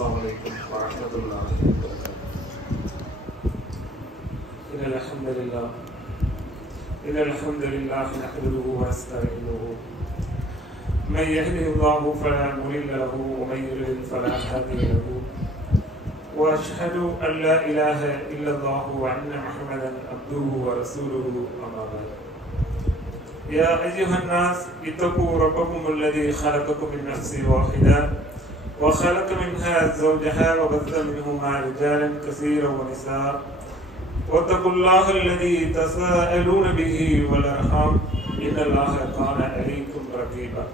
السلام عليكم ورحمة الله وبركاته. إن الحمد لله نحمده ونستعينه. من يهده الله فلا مضل له ومن يضلل فلا هادي له. وأشهد أن لا إله إلا الله وأن محمدا عبده ورسوله أما بعد. يا أيها الناس اتقوا ربكم الذي خلقكم من نفس واحدة وخلق منها زوجها وبث منهما رجالا كثيرا ونساء واتقوا الله الذي تساءلون به والأرحام إن الله كان عليكم رقيبا.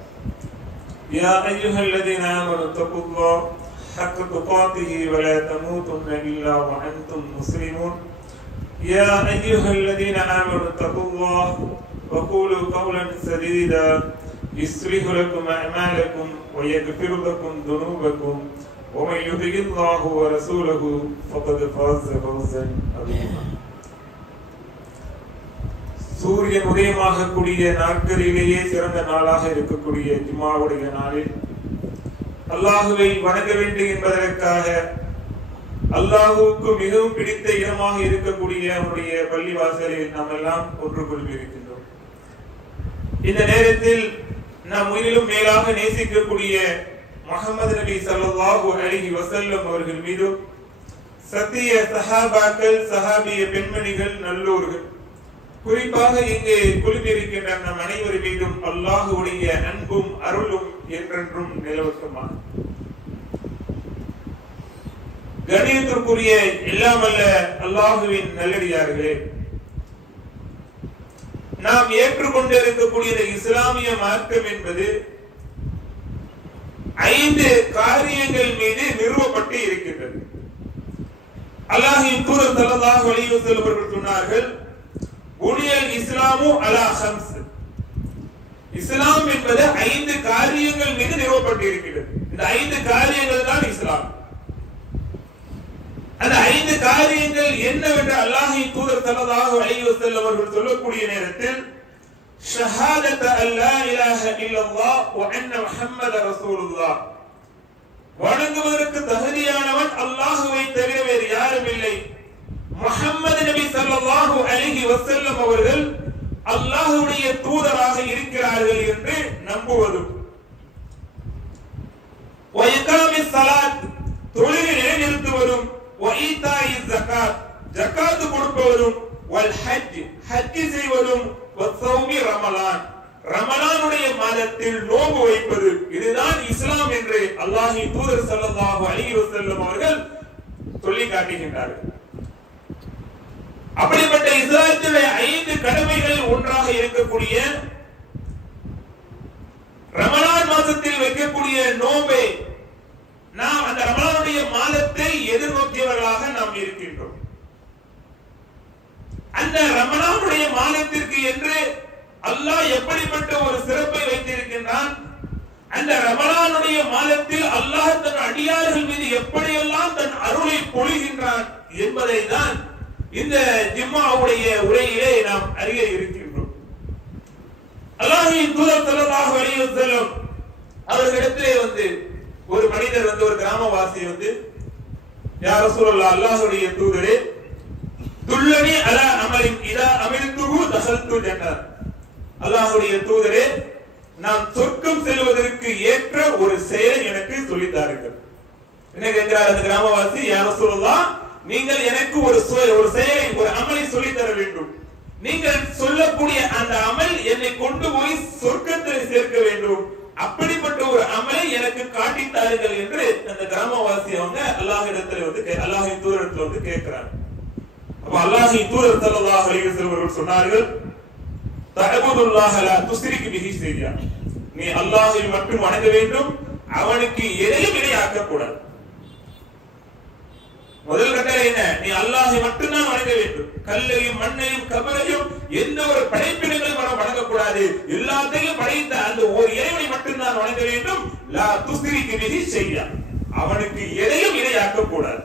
يا أيها الذين آمنوا اتقوا الله حق تقاته ولا تموتن إلا وأنتم مسلمون. يا أيها الذين آمنوا اتقوا الله وقولوا قولا سديدا يصلح لكم أعمالكم ويغفر لكم ذنوبكم ومن يطع الله ورسوله فقد فاز فوزا عظيما. சூரியன் உதயமாக கூடிய நாட்களிலேயே சிறந்த நாளாக இருக்கக்கூடிய ஜும்மாவுடைய நாளில் அல்லாஹுவை வணங்க வேண்டும் என்பதற்காக அல்லாஹுவுக்கு மிகவும் பிடித்த இடமாக இருக்கக்கூடிய அவருடைய பள்ளிவாசலில் நாம் எல்லாம் ஒன்று கொள்விருக்கின்றோம். இந்த நேரத்தில் நாம் உயிரிலும் மேலாக நேசிக்கக்கூடிய முஹம்மது நபி ஸல்லல்லாஹு அலைஹி வஸல்லம் அவர்கள் மீது சத்திய சஹாபாக்கள் சஹாபிய பெண்மணிகள் நல்லோர்கள் குறிப்பாக இங்கே குழுமியிருக்கின்ற நம் அனைவர் மீதும் அல்லாஹுடைய அன்பும் அருளும் என்றென்றும் நிலவட்டுமா. கணியத்திற்குரிய எல்லாம் அல்ல அல்லாஹுவின் நல்லடியார்களே, நாம் ஏற்றுக்கொண்டிருக்கக்கூடிய இஸ்லாமிய மார்க்கம் என்பது 5 காரியங்கள் மீது நிறுவப்பட்டு இருக்கின்றது. அல்லாஹ்வின் தூதர் ஸல்லல்லாஹு அலைஹி வஸல்லம் அவர்கள் சொன்னார்கள், புனியல் இஸ்லாமு அலா ஹம்ஸ். இஸ்லாம் என்பது 5 காரியங்கள் மீது நிறுவப்பட்டு இருக்கிறது. இந்த 5 காரியங்கள் தான் இஸ்லாம். அந்த 5 காரியங்கள் என்னவென்று அல்லாஹ்வின் தூதர் ஸல்லல்லாஹு அலைஹி வஸல்லம் அவர்கள் சொல்லக்கூடிய நேரத்தில் ஷஹாதத அல்லா இலாஹ இல்லல்லாஹ் வ அன்ன முஹம்மதர் ரசூலுல்லாஹ், வணங்குவதற்கு தகுதியானவன் அல்லாஹ்வை தவிர வேறு யாரும் இல்லை, முஹம்மது நபி ஸல்லல்லாஹு அலைஹி வஸல்லம் அவர்கள் அல்லாஹ்வுடைய தூதராக இருக்கிறார்கள் என்று நம்புவதும், வ இகாமிஸ் ஸலாத், தொழுகை நிலைநிறுத்துவதும், வ ஈதாயிஸ் ஸகாத், ஜகாத் கொடுப்பவதும், வல் ஹஜ், ஹஜ் செய்வதும், வ ஸௌமி ரமலான், ரமலானுடைய மாதத்தில் நோன்பு வைப்பது, இதுதான் இஸ்லாம் என்று அல்லாஹ்வின் தூதர் ஸல்லல்லாஹு அலைஹி வஸல்லம் அவர்கள் சொல்லி காட்டுகின்றார்கள். அப்படிப்பட்ட இஸ்லாத்தினுடைய 5 கடமைகளில் ஒன்றாக இருக்கக்கூடிய ரமலான் மாதத்தில் வைக்கக்கூடிய நோன்பை நாம் அந்த ரமலானுடைய மாதத்தை எதிர்நோக்கியவர்களாக நாம் இருக்கின்றோம். அந்த ரமலானுடைய மாதத்திற்கு என்று அல்லாஹ் எப்படிப்பட்ட ஒரு சிறப்பை வைத்திருக்கின்றான், அந்த ரமலானுடைய மாதத்தில் அல்லாஹ் தன் அடியார்கள் மீது எப்படியெல்லாம் தன் அருளை பொழிகின்றான் என்பதை தான் இந்த ஜும்மாவுடைய உரையிலே நாம் அறிய இருக்கின்றோம். அல்லாஹ்வின் தூதர் ஸல்லல்லாஹு அலைஹி வஸல்லம் அவர்களிடத்திலே வந்து ஒரு மனிதர் வந்து, ஒரு கிராமவாசி வந்து, யா ரசூலல்லாஹ், அல்லாஹ்வுடைய தூதரே, துல்லனி அலா அமலின் இதா அமில்துஹு தஹல்து ஜன்னத், அல்லாஹ்வுடைய தூதரே, நான் சொர்க்கம் செல்வதற்கு ஏற்ற ஒரு செயலை எனக்கு சொல்லித் தாருங்கள். என்ன கேட்கிறார் அந்த கிராமவாசி, யா ரசூலல்லாஹ், நீங்கள் எனக்கு ஒரு செயலை, ஒரு அமலை சொல்லித் தர வேண்டும். நீங்கள் சொல்லக்கூடிய அந்த அமல் என்னை கொண்டு போய் சொர்க்கத்தில் சேர்க்க வேண்டும். அப்படிப்பட்ட ஒரு அமலை எனக்கு காட்டித் தாருங்கள் என்று அந்த கிராமவாசி அவங்க அல்லாஹ்விடத்தில் வந்து அல்லாஹ்வின் தூதரிடத்தில் வந்து கேட்கிறாங்க. அப்ப அல்லாஹ்வின் தூதர் ஸல்லல்லாஹு அலைஹி வஸல்லம் அவர்கள் சொன்னார்கள், தஅபுதுல்லாஹ லா துஸ்ரிக் பிஹி ஷையா, நீ அல்லாஹ்வை மட்டும் வணங்க வேண்டும், அவனுக்கு எதையும் இணையாக்க கூடாது. முதல் கட்டளை என்ன? நீ அல்லாஹ்வை மட்டும் தான் வணங்க வேண்டும். கல்லையும் மண்ணையும் கபரையும் எந்த ஒரு படைப்பினங்களையும் வணங்க கூடாது. எல்லாத்தையும் படைத்த அந்த ஒரு இறைவனை மட்டும் தான் வணங்க வேண்டும். லா துஸ்ரிக் பிஹி ஷையா, அவனுக்கு எதையும் இணையாக்க கூடாது.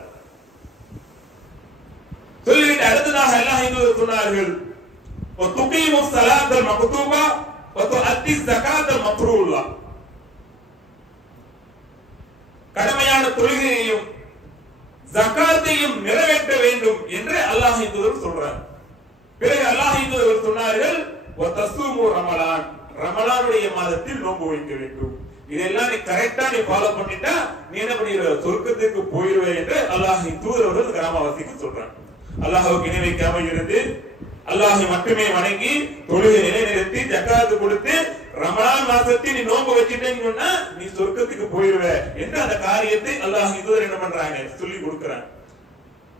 சொல்லிட்டு அடுத்ததாக அல்லாஹ் சொன்னார்கள், வ துகீமுஸ் ஸலாத்தல் மக்தூபா வ துஅத்திஸ் ஸகாத்தல் மஃப்ரூலா, கடமையான தொழுகையையும் ஜகாத்தையும் நிறைவேற்ற வேண்டும் என்று அல்லாஹ்வின் தூதர் சொல்றார். பிறகு அல்லாஹ்வின் தூதர் சொன்னார்கள் வதஸூமு ரமலான், ரமலானுடைய மாதத்தில் நோன்பு வைக்க வேண்டும். இதெல்லாம் நீ கரெக்டா நீ ஃபாலோ பண்ணிட்டா நீ என்ன பண்ணிடுவ, சொர்க்கத்துக்கு போயிடுவே என்று அல்லாஹ்வின் தூதர் அவர்கள் கிராமவாசிக்கு சொல்றாங்க. அல்லாஹ்வுக்கு இணை வைக்காம இருந்து அல்லாஹ்வை மட்டுமே வணங்கி தொழுகை நிலைநிறுத்தி ஜகாத் கொடுத்து ரமலான் மாசத்தில் நீ நோன்பு வச்சிட்டேன்னு சொன்னா நீ சொர்க்கத்துக்கு போயிடுவ என்று அந்த காரியத்தை அல்லாஹ்வின் தூதர் என்ன பண்றாங்க, சொல்லி கொடுக்கறாங்க.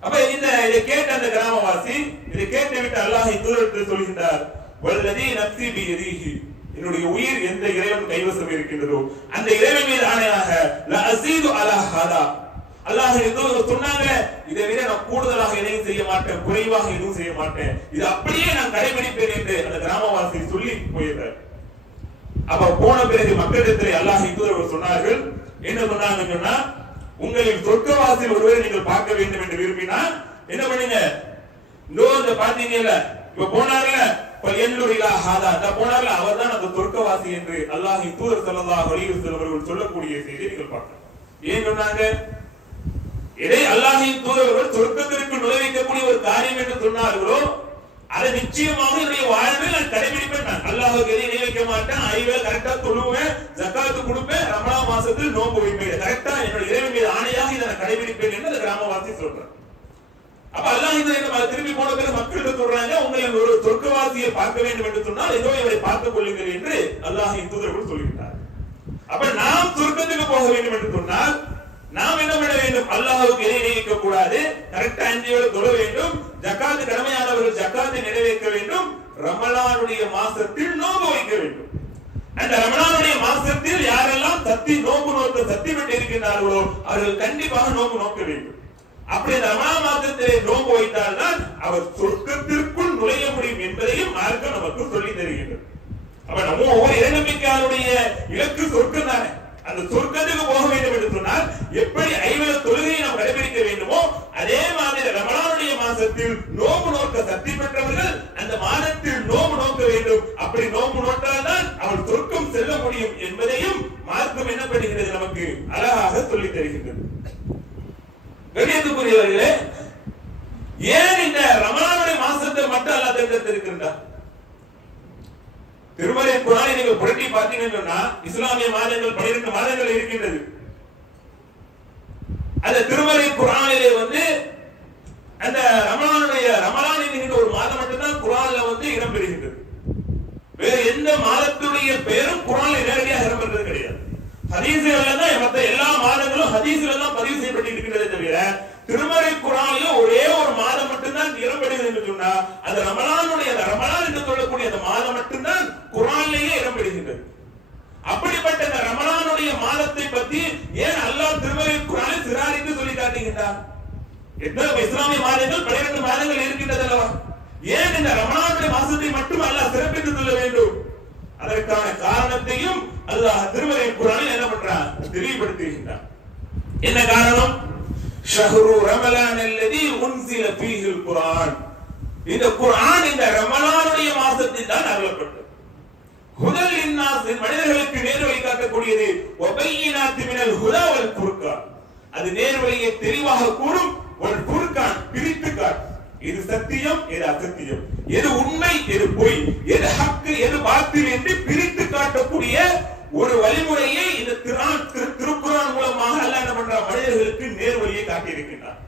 அப்ப இதை கேட்ட அந்த கிராமவாசி இதை கேட்டு விட்டு அல்லாஹ்வின் தூதர் சொல்கின்றார், வல்லதி நஃப்ஸி பியதிஹி, என்னுடைய உயிர் எந்த இறைவன் கைவசம் இருக்கின்றதோ அந்த இறைவன் மீது ஆணையாக லா அஸீது அலா ஹதா, அல்லாஹ்வின் தூதர் சொன்னாங்க, இதை விட நான் கூடுதலாக எதையும் செய்ய மாட்டேன், குறைவாக எதுவும் செய்ய மாட்டேன், இது அப்படியே நான் கடைபிடிப்பேன் என்று அந்த கிராமவாசி சொல்லி போயிட்டார். அப்ப போன பிறகு மக்களிடத்தில் அல்லாஹ்வின் தூதர் சொன்னார்கள், என்ன சொன்னாங்கன்னு சொன்னா, உங்களின் சொர்க்கவாசியில் ஒருவரை நீங்கள் பார்க்க வேண்டும் என்று விரும்பினா என்ன பண்ணுங்க, இந்த பாத்தீங்கல்ல இப்ப போனார்ல போனார்ல அவர் தான் அந்த சொர்க்கவாசி என்று அல்லாஹ்வின் தூதர் ஸல்லல்லாஹு அலைஹி வஸல்லம் அவர்கள் சொல்லக்கூடிய செய்தியை நீங்கள் பார்க்கலாம். ஏன் சொன்னாங்க, இதை அல்லாஹ்வின் தூதர்கள் சொர்க்கத்திற்கு நுழைவிக்கக்கூடிய ஒரு காரியம் என்று சொன்னார்களோ அதை நிச்சயமாக என்னுடைய வாழ்வில் நான் கடைபிடிப்பேன். நான் அல்லாஹ்வுக்கு எதை நினைக்க மாட்டேன், ஐவேளை கரெக்டா தொழுவேன், ஜகாத் கொடுப்பேன், ரமலான் மாசத்தில் நோன்பு வைப்பேன், கரெக்டா என்னுடைய இறைவன் மீது ஆணையாக இதை நான் கடைபிடிப்பேன் என்று அந்த கிராமவாசி சொல்றார். அப்ப அல்லாஹ் இந்த திரும்பி போன பிறகு மக்கள் சொல்றாங்க, உங்களை ஒரு சொர்க்கவாசியை பார்க்க வேண்டும் என்று சொன்னால் ஏதோ இவரை பார்த்துக் கொள்ளுங்கள் என்று அல்லாஹ்வின் தூதர்கள் சொல்கிறார். அப்ப நாம் சொர்க்கத்துக்கு போக வேண்டும் என்று சொன்னால் நாம் என்ன பண்ண வேண்டும், அல்லாஹ்வுக்கு இணை வைக்க கூடாது, கரெக்டா 5 வேளை தொழ வேண்டும், ஜகாத் கடமையானவர்கள் ஜகாத்தை நிறைவேற்ற வேண்டும், ரமலானுடைய மாசத்தில் நோன்பு வைக்க வேண்டும். அந்த ரமலானுடைய மாசத்தில் யாரெல்லாம் நோன்பு நோக்க சத்தியமிட்டு இருக்கின்றார்களோ அவர்கள் கண்டிப்பாக நோன்பு நோக்க வேண்டும். அப்படி அந்த ரமலான் மாதத்திலே நோன்பு வைத்தால்தான் அவர் சொர்க்கத்திற்குள் நுழைய முடியும் என்பதையும் மார்க்கம் நமக்கு சொல்லி தருகின்றது. அப்ப நம்ம ஒவ்வொரு இறைநம்பிக்கையாளருடைய இலக்கு சொர்க்கம் தானே. அந்த சொர்க்கத்துக்கு போக வேண்டும் என்று சொன்னால் எப்படி 5 வேளை தொழுகையை நாம் கடைபிடிக்க வேண்டுமோ அதே மாதிரி ரமலானுடைய மாசத்தில் நோன்பு நோக்க சக்தி பெற்றவர்கள் அந்த மாதத்தில் நோன்பு நோக்க வேண்டும். அப்படி நோன்பு நோட்டால்தான் அவர் சொர்க்கம் செல்ல முடியும் என்பதையும் மார்க்கம் என்ன பண்ணுகிறது, நமக்கு அழகாக சொல்லி தருகின்றது. கண்ணியத்துக்குரியவர்களே, ஏன் இந்த ரமலானுடைய மாசத்தை மட்டும் அல்லாஹ் தேர்ந்தெடுத்திருக்கின்றார்? திருமறை குர்ஆனை நீங்கள் புரட்டி பார்த்தீங்கன்னு சொன்னா இஸ்லாமிய மாதங்கள் 12 மாதங்கள் இருக்கின்றது. அந்த திருமறை குர்ஆனிலே அந்த ரமலான் என்கிற ஒரு மாதம் மட்டும்தான் குர்ஆன்ல இடம்பெறுகின்றது. வேற எந்த மாதத்துடைய பெயரும் குர்ஆனில் நேரடியாக இடம்பெறுவது கிடையாது. ஹதீஸ்ல தான் மற்ற எல்லா மாதங்களும் ஹதீஸ்ல தான் பதிவு செய்யப்பட்டிருக்கின்றதே தவிர திருமறை குர்ஆனில் ஒரே ஒரு மாதம் மட்டும்தான் இடம்பெறுகிறது என்று சொன்னா அந்த ரமலான் என்று சொல்லக்கூடிய அந்த மாதம் மட்டும்தான் குர்ஆனிலேயே இடம்பெறுகின்றது. அப்படிப்பட்ட அந்த ரமலானுடைய மாதத்தை பற்றி ஏன் அல்லாஹ் திருமறை குர்ஆனில் சிறாரித்து சொல்லி காட்டுகின்றார்? எத்தனை இஸ்லாமிய மாதங்கள் 12 மாதங்கள் இருக்கின்றது அல்லவா? ஏன் இந்த ரமலானுடைய மாதத்தை மட்டும் அல்லாஹ் சிறப்பித்து சொல்ல வேண்டும்? அதற்கான காரணத்தையும் அல்லாஹ் திருமறை குர்ஆனில் என்ன பண்றான், தெளிவுபடுத்துகின்றான். என்ன காரணம்? ஷஹ்ரு ரமலான் அல்லதி உன்ஸில ஃபீஹில் குர்ஆன், இந்த குர்ஆன் இந்த ரமலானுடைய மாதத்தில் தான் அருளப்பட்டது. ஹுதல் லின்னாஸ், மனிதர்களுக்கு நேர்வழி காட்டக்கூடியது. வபையினாத்தி மினல் ஹுதா வல் ஃபுர்கான், அது நேர்வழியை தெளிவாக கூறும். வல் ஃபுர்கான், பிரித்து காட்டும். இது சத்தியம், இது அசத்தியம், எது உண்மை, எது பொய், எது ஹக்கு, எது பாத்தில் என்று பிரித்து காட்டக்கூடிய ஒரு வழிமுறையை இந்த திருக்குர்ஆன் மூலமாக அல்லாஹ் என்ன பண்றார், மனிதர்களுக்கு நேர்வழியை காட்டியிருக்கிறார்.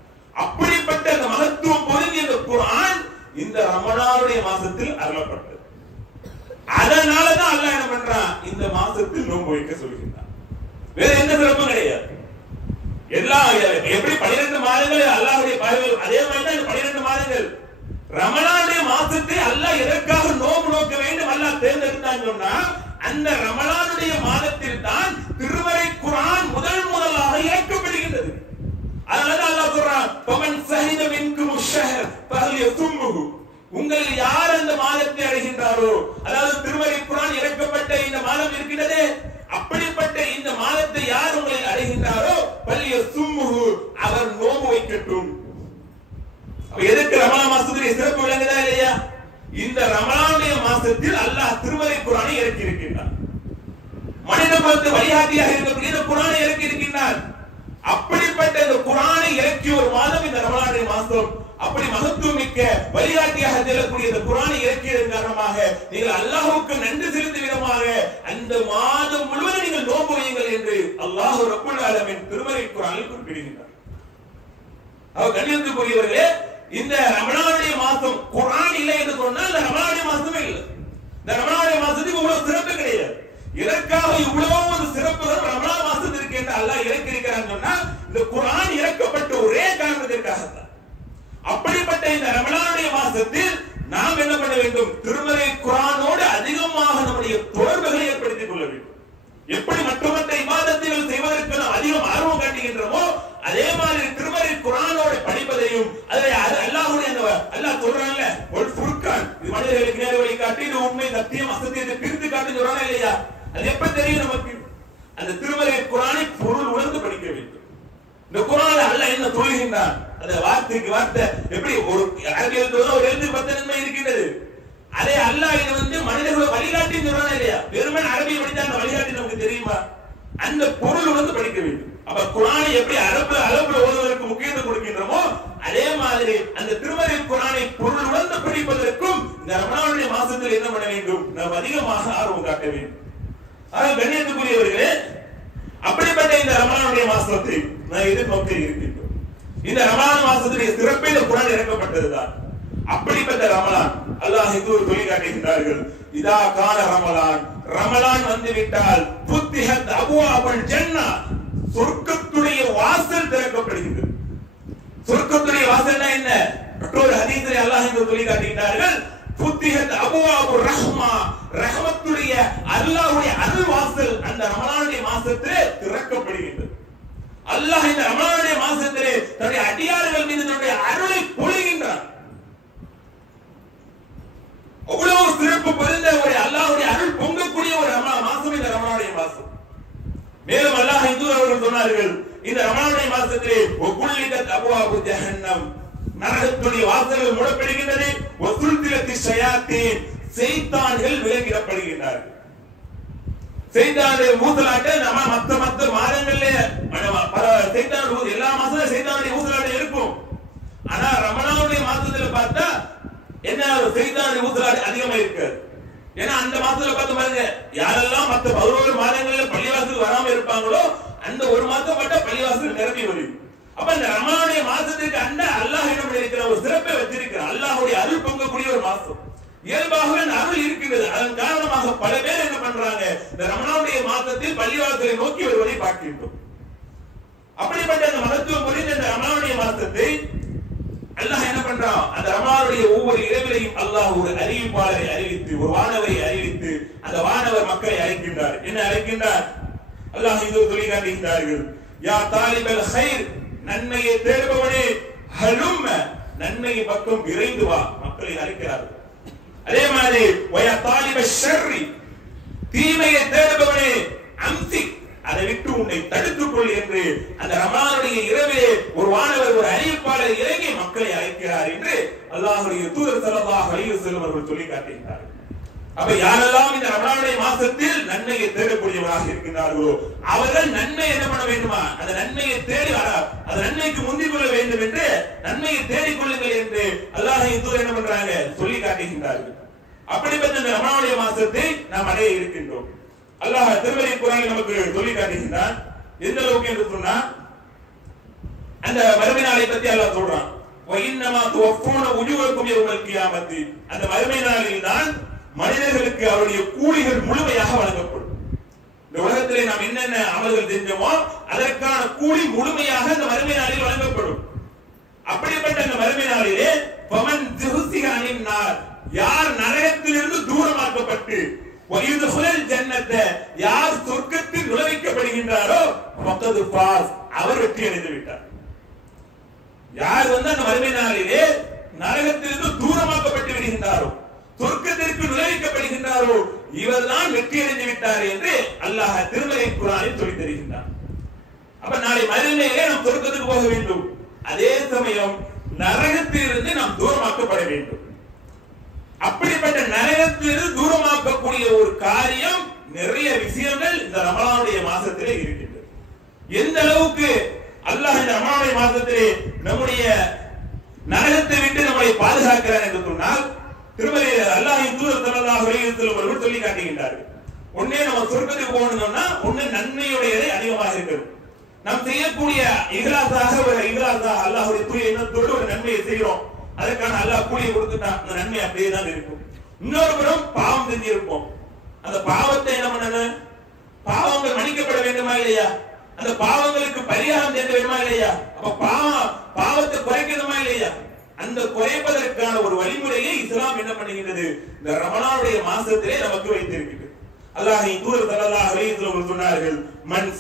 அப்படிப்பட்ட அந்த மகத்துவம் பொருந்திய இந்த குர்ஆன் இந்த ரமலானுடைய மாசத்தில் அருளப்பட்டது. அதனாலதான் அல்லாஹ் என்ன பண்றான், இந்த மாசத்தில் நோன்பு வைக்க சொல்கின்றான். வேற எந்த சிறப்பும் கிடையாது. எல்லாம் எப்படி 12 மாதங்கள் அல்லாஹ்வுடைய பார்வையில் அதே மாதிரி தான் 12 மாதங்கள். ரமலானுடைய மாசத்தை அல்லாஹ் எதற்காக நோன்பு நோக்க வேண்டும் அல்லாஹ் தேர்ந்தெடுத்தான் சொன்னா அந்த ரமலானுடைய மாதத்தில் தான் திருமறை குர்ஆன் முதலாக இறக்கப்படுகின்றது. அதனால அல்லாஹ் சொல்றான், பமன் ஷஹித மின்கும் ஷஹர் ஃபல்யசும்ஹு, உங்களில் யார் அந்த மாதத்தை அடைகின்றாரோ, அதாவது திருமறை குர்ஆன் இறக்கப்பட்ட இந்த மாதம் இருக்கிறதே, அப்படிப்பட்ட இந்த மாதத்தை யார் உங்களில் அடைகின்றாரோ ஃபல்யசும்ஹு, அவர் நோன்பு வைக்கட்டும். எதுக்கு ரமலான் மாசத்துடைய சிறப்பு விளங்குதா இல்லையா? இந்த ரமலானுடைய மாசத்தில் அல்லாஹ் திருமறை குர்ஆனை இறக்கி இருக்கின்றார். மனித குலத்துக்கு வழிகாட்டியாக இருக்கக்கூடிய இந்த குர்ஆனை இறக்கி இருக்கின்றார். அப்படிப்பட்ட இந்த குர்ஆனை இறக்கிய ஒரு மாதம் இந்த ரமலானுடைய மாதம். அப்படி மகத்துவமிக்க வழிகாட்டியாக செல்லக்கூடிய இந்த குர்ஆனை இறக்கியதன் காரணமாக நீங்கள் அல்லாஹ்வுக்கு நன்றி செலுத்தும் விதமாக அந்த மாதம் முழுவதும் நீங்கள் நோன்பு வையுங்கள் என்று அல்லாஹ் ரப்பல் ஆலமீன் திருமறை குர்ஆனில் குறிப்பிடுகிறார். அவர் கண்ணியத்துக்குரியவர்களே, இந்த ரமலானுடைய மாதம் குர்ஆன் இல்லை என்று சொன்னால் இந்த ரமலானுடைய மாதமே இல்லை. இந்த ரமலானுடைய மாதத்துக்கு இவ்வளவு சிறப்பு கிடையாது. இதற்காக இவ்வளவு ஒரு சிறப்புகள் ரமலான் மாதத்திற்கு என்று அல்லாஹ் இறக்கி இருக்கிறான்னு சொன்னா இந்த குர்ஆன் இறக்கப்பட்ட ஒரே காரணத்திற்காகத்தான். அப்படிப்பட்ட இந்த ரமலானுடைய மாதத்தில் நாம் என்ன பண்ண வேண்டும்? திருமறை குர்ஆனோடு அதிகமாக நம்முடைய தொடர்புகளை ஏற்படுத்திக் கொள்ள வேண்டும். எப்படி மற்ற இபாதத்துகள் செய்வதற்கு நாம் அதிகம் ஆர்வம் காட்டுகின்றோமோ அதே மாதிரி திருமறை குர்ஆனோடு படிப்பதையும் அல்லாஹ்வுடைய அல்லாஹ் சொல்றான்ல ஒரு ஃபுர்கான், இது மனிதர்களுக்கு நேர் வழி காட்டி இது உண்மை சத்தியம் அசத்தியத்தை பிரித்து காட்டி சொல்றானே இல்லையா? அது எப்ப தெரியும் நமக்கு? அந்த திருமறை குர்ஆனை பொருள் உணர்ந்து படிக்க வேண்டும். இந்த குர்ஆன்ல அல்லாஹ் என்ன சொல்லுகின்றான், அந்த வார்த்தைக்கு வார்த்தை எப்படி ஒரு அரபியில் ஒரு எழுத்து பத்தன்மை இருக்கின்றது. அதே அல்லாஹ் இது மனிதர்களை வழிகாட்டி சொல்றானே இல்லையா? வெறுமனே அரபி படித்தா அந்த வழிகாட்டி நமக்கு தெரியுமா? அந்த பொருள் உணர்ந்து படிக்க வேண்டும். அப்ப குர்ஆனை எப்படி அளவுல ஓதுவதற்கு முக்கியத்துவம் கொடுக்கின்றோமோ அதே மாதிரி அந்த திருமறை குர்ஆனை பொருள் உணர்ந்து படிப்பதற்கும் இந்த ரமலானுடைய மாதத்தில் என்ன பண்ண வேண்டும்? நாம் அதிகமாக ஆர்வம் காட்ட வேண்டும். ஆனால் கண்ணியத்துக்குரியவர்களே, அப்படிப்பட்ட இந்த ரமலானுடைய மாதத்தை நான் எதிர்நோக்கி இருக்கின்றோம். இந்த ரமலான் மாதத்துடைய சிறப்பே இந்த குர்ஆன் இறக்கப்பட்டதுதான். அப்படிப்பட்ட ரமலான் அல்லாஹ் இது ஒரு சொல்லி காட்டுகின்றார்கள். இதா கான ரமலான், ரமலான் வந்துவிட்டால் புத்திஹத் அபுவாபுல் ஜன்னah, சொர்க்கத்துடைய வாசல் திறக்கப்படுகிறது. சொர்க்கத்துடைய வாசல்னா என்ன? மற்றொரு ஹதீஸில் அல்லாஹ் இது சொல்லி காட்டுகின்றார்கள். புத்திஹத் அபுவாபுர் ரஹ்மா, ரஹ்மத்துடைய அல்லாஹ்வுடைய அருள் வாசல் அந்த ரமலானுடைய மாதத்திலே திறக்கப்படுகிறது. அல்லாஹ் இந்த ரமலானுடைய மாதத்திலே தன்னுடைய அடியார்கள் மீது தன்னுடைய அருளை பொழிகின்றார். அவ்வளவு சிறப்பு பொருந்த ஒரு அல்லாஹ்வுடைய அருள் பொங்கக்கூடிய ஒரு மாதம் இந்த ரமலானுடைய மாதம். மேலும் அல்லாஹ் அவர்கள் சொன்னார்கள், இந்த ரமலானுடைய மாதத்திலே ஒகுல்லிகத் அபுவாபு ஜஹன்னம், நரகத்துடைய வாசல்கள் மூடப்படுகின்றது. வசுல்திலத்தி ஷயாத்தீன், சைத்தான்கள் விலங்கிடப்படுகின்றார்கள். சைத்தானுடைய ஊசலாட்ட நம்ம மத்த மாதங்கள்ல சைத்தானுடைய எல்லா மாசமும் சைத்தானுடைய ஊசலாட்டம் இருக்கும். ஆனா ரமலானுடைய மாதத்துல பார்த்தா என்ன சைத்தானுடைய ஊசலாட்டம் அதிகமா இருக்காது. ஏன்னா அந்த மாசத்துல பார்த்து பாருங்க, யாரெல்லாம் மத்த 11 மாதங்கள்ல பள்ளிவாசல் வராம இருப்பாங்களோ அந்த ஒரு மாதம் மட்டும் பள்ளிவாசல் நிரம்பி வரும். அப்ப இந்த ரமலானுடைய மாசத்துக்கு அல்லாஹ் என்ன பண்ணிருக்கிற ஒரு சிறப்பை வச்சிருக்கிறார். அல்லாஹ்வுடைய அருள் பொங்கக்கூடிய ஒரு மாசம். இயல்பாகவே அந்த அருள் இருக்கிறது. அதன் காரணமாக பல பேர் என்ன பண்றாங்க, இந்த ரமலானுடைய மாதத்தில் பள்ளிவாசலை நோக்கி வருவதை பார்க்கின்றோம். அப்படிப்பட்ட அந்த மகத்துவம் புரிந்த இந்த ரமலானுடைய மாதத்தை அல்லாஹ் என்ன பண்றான், அந்த ரமலானுடைய ஒவ்வொரு இரவிலையும் அல்லாஹ் ஒரு அறிவிப்பாளரை அறிவித்து, ஒரு வானவரை அறிவித்து அந்த வானவர் மக்களை அழைக்கின்றார். என்ன அழைக்கின்றார்? அல்லாஹ் இது சொல்லி காட்டுகின்றார்கள். யா தாலிபல் கைர், நன்மையை தேடுபவனே, ஹலும்ம, நன்மையை பக்கம் விரைந்து வா, மக்களை அழைக்கிறார்கள். அதே மாதிரி வயா தாலிபஷ் ஷர்ரி, தீமையை தேடுபவனே, அம்சிக், அதை விட்டு உன்னை தடுத்துக் கொள் என்று அந்த ரமலானுடைய இரவிலே ஒரு வானவர் ஒரு அறிவிப்பாளர் இறங்கி மக்களை அழைக்கிறார் என்று அல்லாஹ்வுடைய தூதர் ஸல்லல்லாஹு அலைஹி வஸல்லம் அவர்கள் சொல்லி காட்டுகிறார்கள். அப்ப யாரெல்லாம் இந்த ரமலானுடைய மாசத்தில் நன்மையை தேடக்கூடியவராக இருக்கின்றார்களோ அவர்கள் நன்மை என்ன பண்ண வேண்டுமா, அந்த நன்மையை தேடி அந்த நன்மைக்கு முந்திக் கொள்ள வேண்டும் என்று நன்மையை தேடிக் கொள்ளுங்கள் என்று அல்லாஹ்வுடைய தூதர் என்ன பண்றாங்க சொல்லி காட்டுகின்றார்கள். அப்படிப்பட்ட இந்த ரமலானுடைய மாசத்தை நாம் அடைய இருக்கின்றோம். அல்லாஹ் திருமறை குர்ஆனில் நமக்கு சொல்லி காட்டுகின்றான். எந்த அளவுக்கு என்று சொன்னா, அந்த மறுமை நாளை பத்தி அல்லாஹ் சொல்றான். வ இன்னமா துவஃபூன உஜூரக்கும் யௌமல் கியாமத்தி, அந்த மறுமை நாளில் தான் மனிதர்களுக்கு அவருடைய கூலிகள் முழுமையாக வழங்கப்படும். இந்த உலகத்திலே நாம் என்னென்ன அமல்கள் செஞ்சோமோ அதற்கான கூலி முழுமையாக அந்த மறுமை நாளில் வழங்கப்படும். அப்படிப்பட்ட அந்த மறுமை நாளிலே ஃபமன் ஜுஹ்ஸிஹ அனின் நார், யார் நரகத்திலிருந்து தூரமாக்கப்பட்டு வயுதுல் ஜன்னத, யார் சொர்க்கத்தில் நுழைவிக்கப்படுகின்றாரோ ஃபகத் ஃபாஸ், அவர் வெற்றி அடைந்து விட்டார். யார் அந்த மறுமை நாளிலே நரகத்திலிருந்து தூரமாக்கப்பட்டு விடுகின்றாரோ, சொர்க்கத்திற்கு நுழைவிக்கப்படுகின்றாரோ, இவர்தான் வெற்றி அடைந்து விட்டார் என்று அல்லாஹ் திருமறை குர்ஆனில் சொல்லி தருகின்றார். அப்ப நாளை மறுமையிலே நாம் சொர்க்கத்துக்கு போக வேண்டும். அதே சமயம் நரகத்திலிருந்து நாம் தூரமாக்கப்பட வேண்டும். அப்படிப்பட்ட நரகத்திலிருந்து தூரமாக்கக்கூடிய ஒரு காரியம், நிறைய விஷயங்கள் இந்த ரமலானுடைய மாசத்திலே இருக்கின்றது. எந்த அளவுக்கு அல்லாஹ் இந்த ரமலானுடைய மாதத்திலே நம்முடைய நரகத்தை விட்டு நம்மை பாதுகாக்கிறார் என்று சொன்னால் திருமதி அல்லாஹ்வின் தூதர் ஸல்லல்லாஹு அலைஹி வஸல்லம் அவர்கள் சொல்லி காட்டுகின்றார்கள். ஒண்ணே நம்ம சொர்க்கத்துக்கு போகணும்னா ஒண்ணு நன்மையுடையதை அதிகமாக இருக்கணும். நாம் செய்யக்கூடிய இஹ்லாஸாக அல்லாஹ்வுடைய தூய எண்ணத்தோடு ஒரு நன்மையை செய்கிறோம், அதற்கான அல்லாஹ் கூலியை கொடுத்துட்டான், அந்த நன்மை அப்படியே தான் இருக்கும். இன்னொரு புறம் பாவம் செஞ்சிருப்போம், அந்த பாவத்தை என்ன பண்ணணும், பாவங்கள் மன்னிக்கப்பட வேண்டுமா இல்லையா, அந்த பாவங்களுக்கு பரிகாரம் தேட வேண்டுமா இல்லையா, அப்ப பாவத்தை குறைக்கணுமா இல்லையா, அந்த குறைப்பதற்கான ஒரு வழிமுறையை இஸ்லாம் என்ன பண்ணுகிறது, இந்த ரமலானுடைய மாசத்திலே நமக்கு வைத்திருக்கிறது. அல்லாஹ்வின் தூதர் ஸல்லல்லாஹு அலைஹி வஸல்லம் சொன்னார்கள், மன்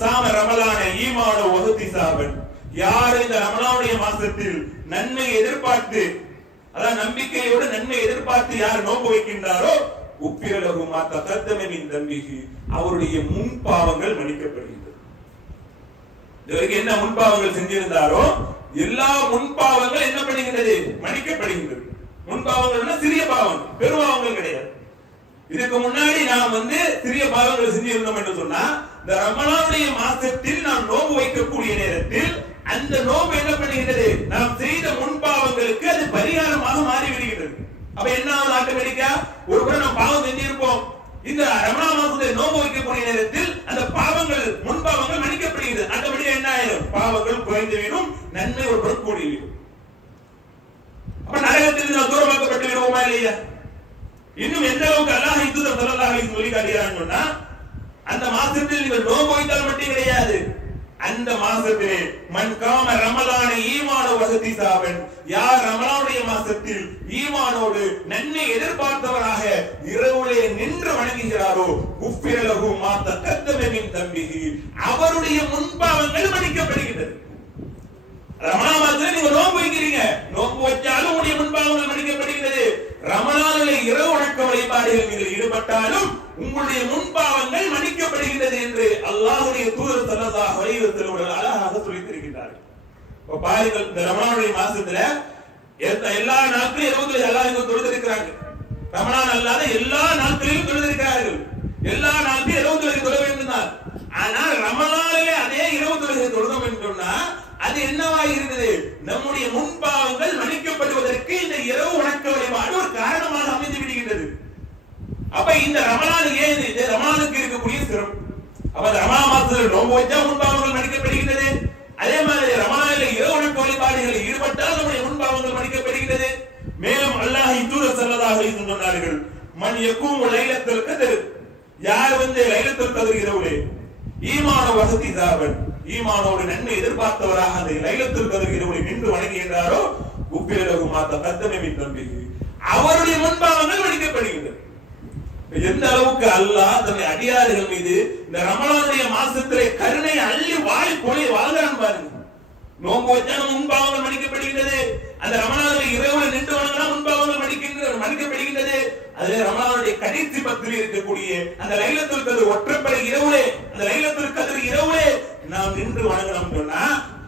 சாம ரமலான ஈமான வ இஹ்திசாபன், யார் இந்த ரமலானுடைய மாசத்தில் நன்மை எதிர்பார்த்து, அதாவது நம்பிக்கையோடு நன்மை எதிர்பார்த்து யார் நோன்பு வைக்கின்றாரோ உப்பிரலகு மா தகத்தம மின் தம்பிஹி, அவருடைய முன் பாவங்கள் மன்னிக்கப்படுகின்றது. இதற்கு என்ன முன் பாவங்கள் செஞ்சிருந்தாரோ எல்லா முன் பாவங்கள் என்ன பண்ணுகின்றது, மன்னிக்கப்படுகின்றது. முன் பாவங்கள்னா சிறிய பாவம், பெருபாவங்கள் கிடையாது. இதுக்கு முன்னாடி நாம் சிறிய பாவங்கள் செஞ்சிருந்தோம் என்று சொன்னா இந்த ரமலானுடைய மாசத்தில் நாம் நோன்பு வைக்கக்கூடிய நேரத்தில் அந்த நோன்பு என்ன பண்ணுகிறது, நாம் செய்த முன்பாவங்களுக்கு அது பரிகாரமாக மாறிவிடுகிறது. அப்ப என்ன ஆகுது, ஆட்டோமேட்டிக்கா ஒரு முறை நாம் பாவம் செஞ்சிருப்போம், இந்த ரமலான் மாசத்தில் நோன்பு வைக்கக்கூடிய நேரத்தில் அந்த பாவங்கள் முன்பாவங்கள் மன்னிக்கப்படுகிறது. ஆட்டோமேட்டிக்கா என்ன ஆயிடும், பாவங்கள் குறைந்துவிடும், நன்மை ஒரு புறம் கூடிவிடும். அப்ப நரகத்தில் நாம் தூரமாக்கப்பட்டு விடுவோமா இல்லையா? இன்னும் எந்த அளவுக்கு அல்லாஹ்வின் தூதர் ஸல்லல்லாஹு அலைஹி வஸல்லம் சொல்லி காட்டுகிறான்னு சொன்னா, அந்த மாசத்தில் நீங்கள் நோன்பு வைத்தால் மட்டும் கிடையாது, அந்த மாசத்திலே மன் காம ரமலான ஈமான வ இஹ்திசாபன், யார் ரமலானுடைய மாசத்தில் ஈமானோடு நன்மை எதிர்பார்த்தவராக இரவுலே நின்று வணங்குகிறாரோ குஃபிரலஹு மா தகத்தம மின் தம்பிஹி, அவருடைய முன்பாவங்கள் மன்னிக்கப்படுகிறது. ரமலான் மாதத்துல நீங்க நோன்பு வைக்கிறீங்க, நோன்பு வச்சாலும் உங்களுடைய முன்பாவங்கள் மன்னிக்கப்படுகிறது. ரமலானிலே இரவு வணக்க வழிபாடுகளில் நீங்கள் ஈடுபட்டாலும் உங்களுடைய முன்பாவங்கள் மன்னிக்கப்படுகிறது என்று அல்லாஹ்வுடைய தூதர் ஸல்லல்லாஹு அலைஹி வஸல்லம் அழகாக சொல்லித் தருகிறார்கள். இப்ப பாருங்கள், இந்த ரமலானுடைய மாசத்துல எல்லா நாட்களும் 20 அல்லாஹ்வுக்கு தொழுதிருக்கிறாங்க. ரமலான் அல்லாத எல்லா நாட்களிலும் தொழுதிருக்கிறார்கள். எல்லா நாட்களும் 20 தொழ வேண்டும் தான். ஆனால் ரமலானிலே அதே 20 தொழுதோம் என்று சொன்னா அது என்னவா இருக்குது, நம்முடைய முன்பாவங்கள் மன்னிக்கப்படுவதற்கு இந்த இரவு வணக்க வழிபாடு ஒரு காரணமாக அமைந்து விடுகின்றது. அப்ப இந்த ரமலான் ஏன் இந்த ரமலானுக்கு இருக்கக்கூடிய சிறப்பு, அப்ப ரமலான் மாதத்தில் நோன்பு வச்சா முன்பாவங்கள் மன்னிக்கப்படுகிறது, அதே மாதிரி ரமலானிலே இரவு வணக்க வழிபாடுகளில் ஈடுபட்டால் நம்முடைய முன்பாவங்கள் மன்னிக்கப்படுகிறது. மேலும் அல்லாஹ்வின் தூதர் ஸல்லல்லாஹு அலைஹி வஸல்லம் சொன்னார்கள், மன் யகூமு லைலத்துல் கத்ர், யார் லைலத்துல் கத்ர் இரவுலே ஈமான வ இஹ்திசாபன், ஈமானோடு நன்மை எதிர்பார்த்தவராக அந்த லைலத்துல் கத்ர் இரவுலே நின்று வணங்குகின்றாரோ குஃபிரலஹு மா தகத்தம மின் தம்பிஹி, அவருடைய முன்பாவங்கள் மன்னிக்கப்படுகிறது. எந்த அளவுக்கு அல்லாஹ் தன்னுடைய அடியார்கள் மீது இந்த ரமலானுடைய மாசத்திலே கருணை அள்ளி வாய் பொழி வாழ்கிறான் பாருங்க. நோன்பு வச்சா முன்பாவங்கள் மன்னிக்கப்படுகிறது, அந்த ரமலானுடைய இரவுல நின்று வணங்கினா முன்பாவங்கள் மன்னிக்கப்படுகிறது. அதுல ரமலானுடைய கடைசி பத்தில் இருக்கக்கூடிய அந்த லைலத்துல் கத்ர் ஒற்றைப்படை இரவுலே, அந்த லைலத்துல் கத்ர் இரவுலே நாம் நின்று வணங்கணும் சொன்னா,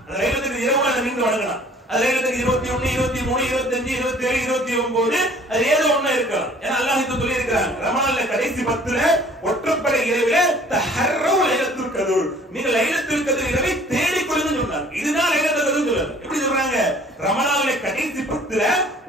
அந்த லைலத்துல் இரவுல நின்று வணங்கலாம். அது லைலத்துல் 21, 23, 25, 27, 29 அது ஏதோ ஒண்ணு இருக்கலாம். ஏன்னா அல்லாஹ் சொல்லி இருக்கிறாங்க, ரமலான்ல கடைசி 10ல ஒற்றைப்படை இரவிலே தஹர்ரு லைலத்துல் கத்ர், நீங்க லைலத்துல் கத்ர் இரவை தேடிக் கொள்ளுங்கன்னு சொன்னாங்க. இதுதான் லைலத்துல் கத்ர் சொல்றாங்க. எப்படி சொல்றாங்க, ரமலான்ல கடைசி 10ல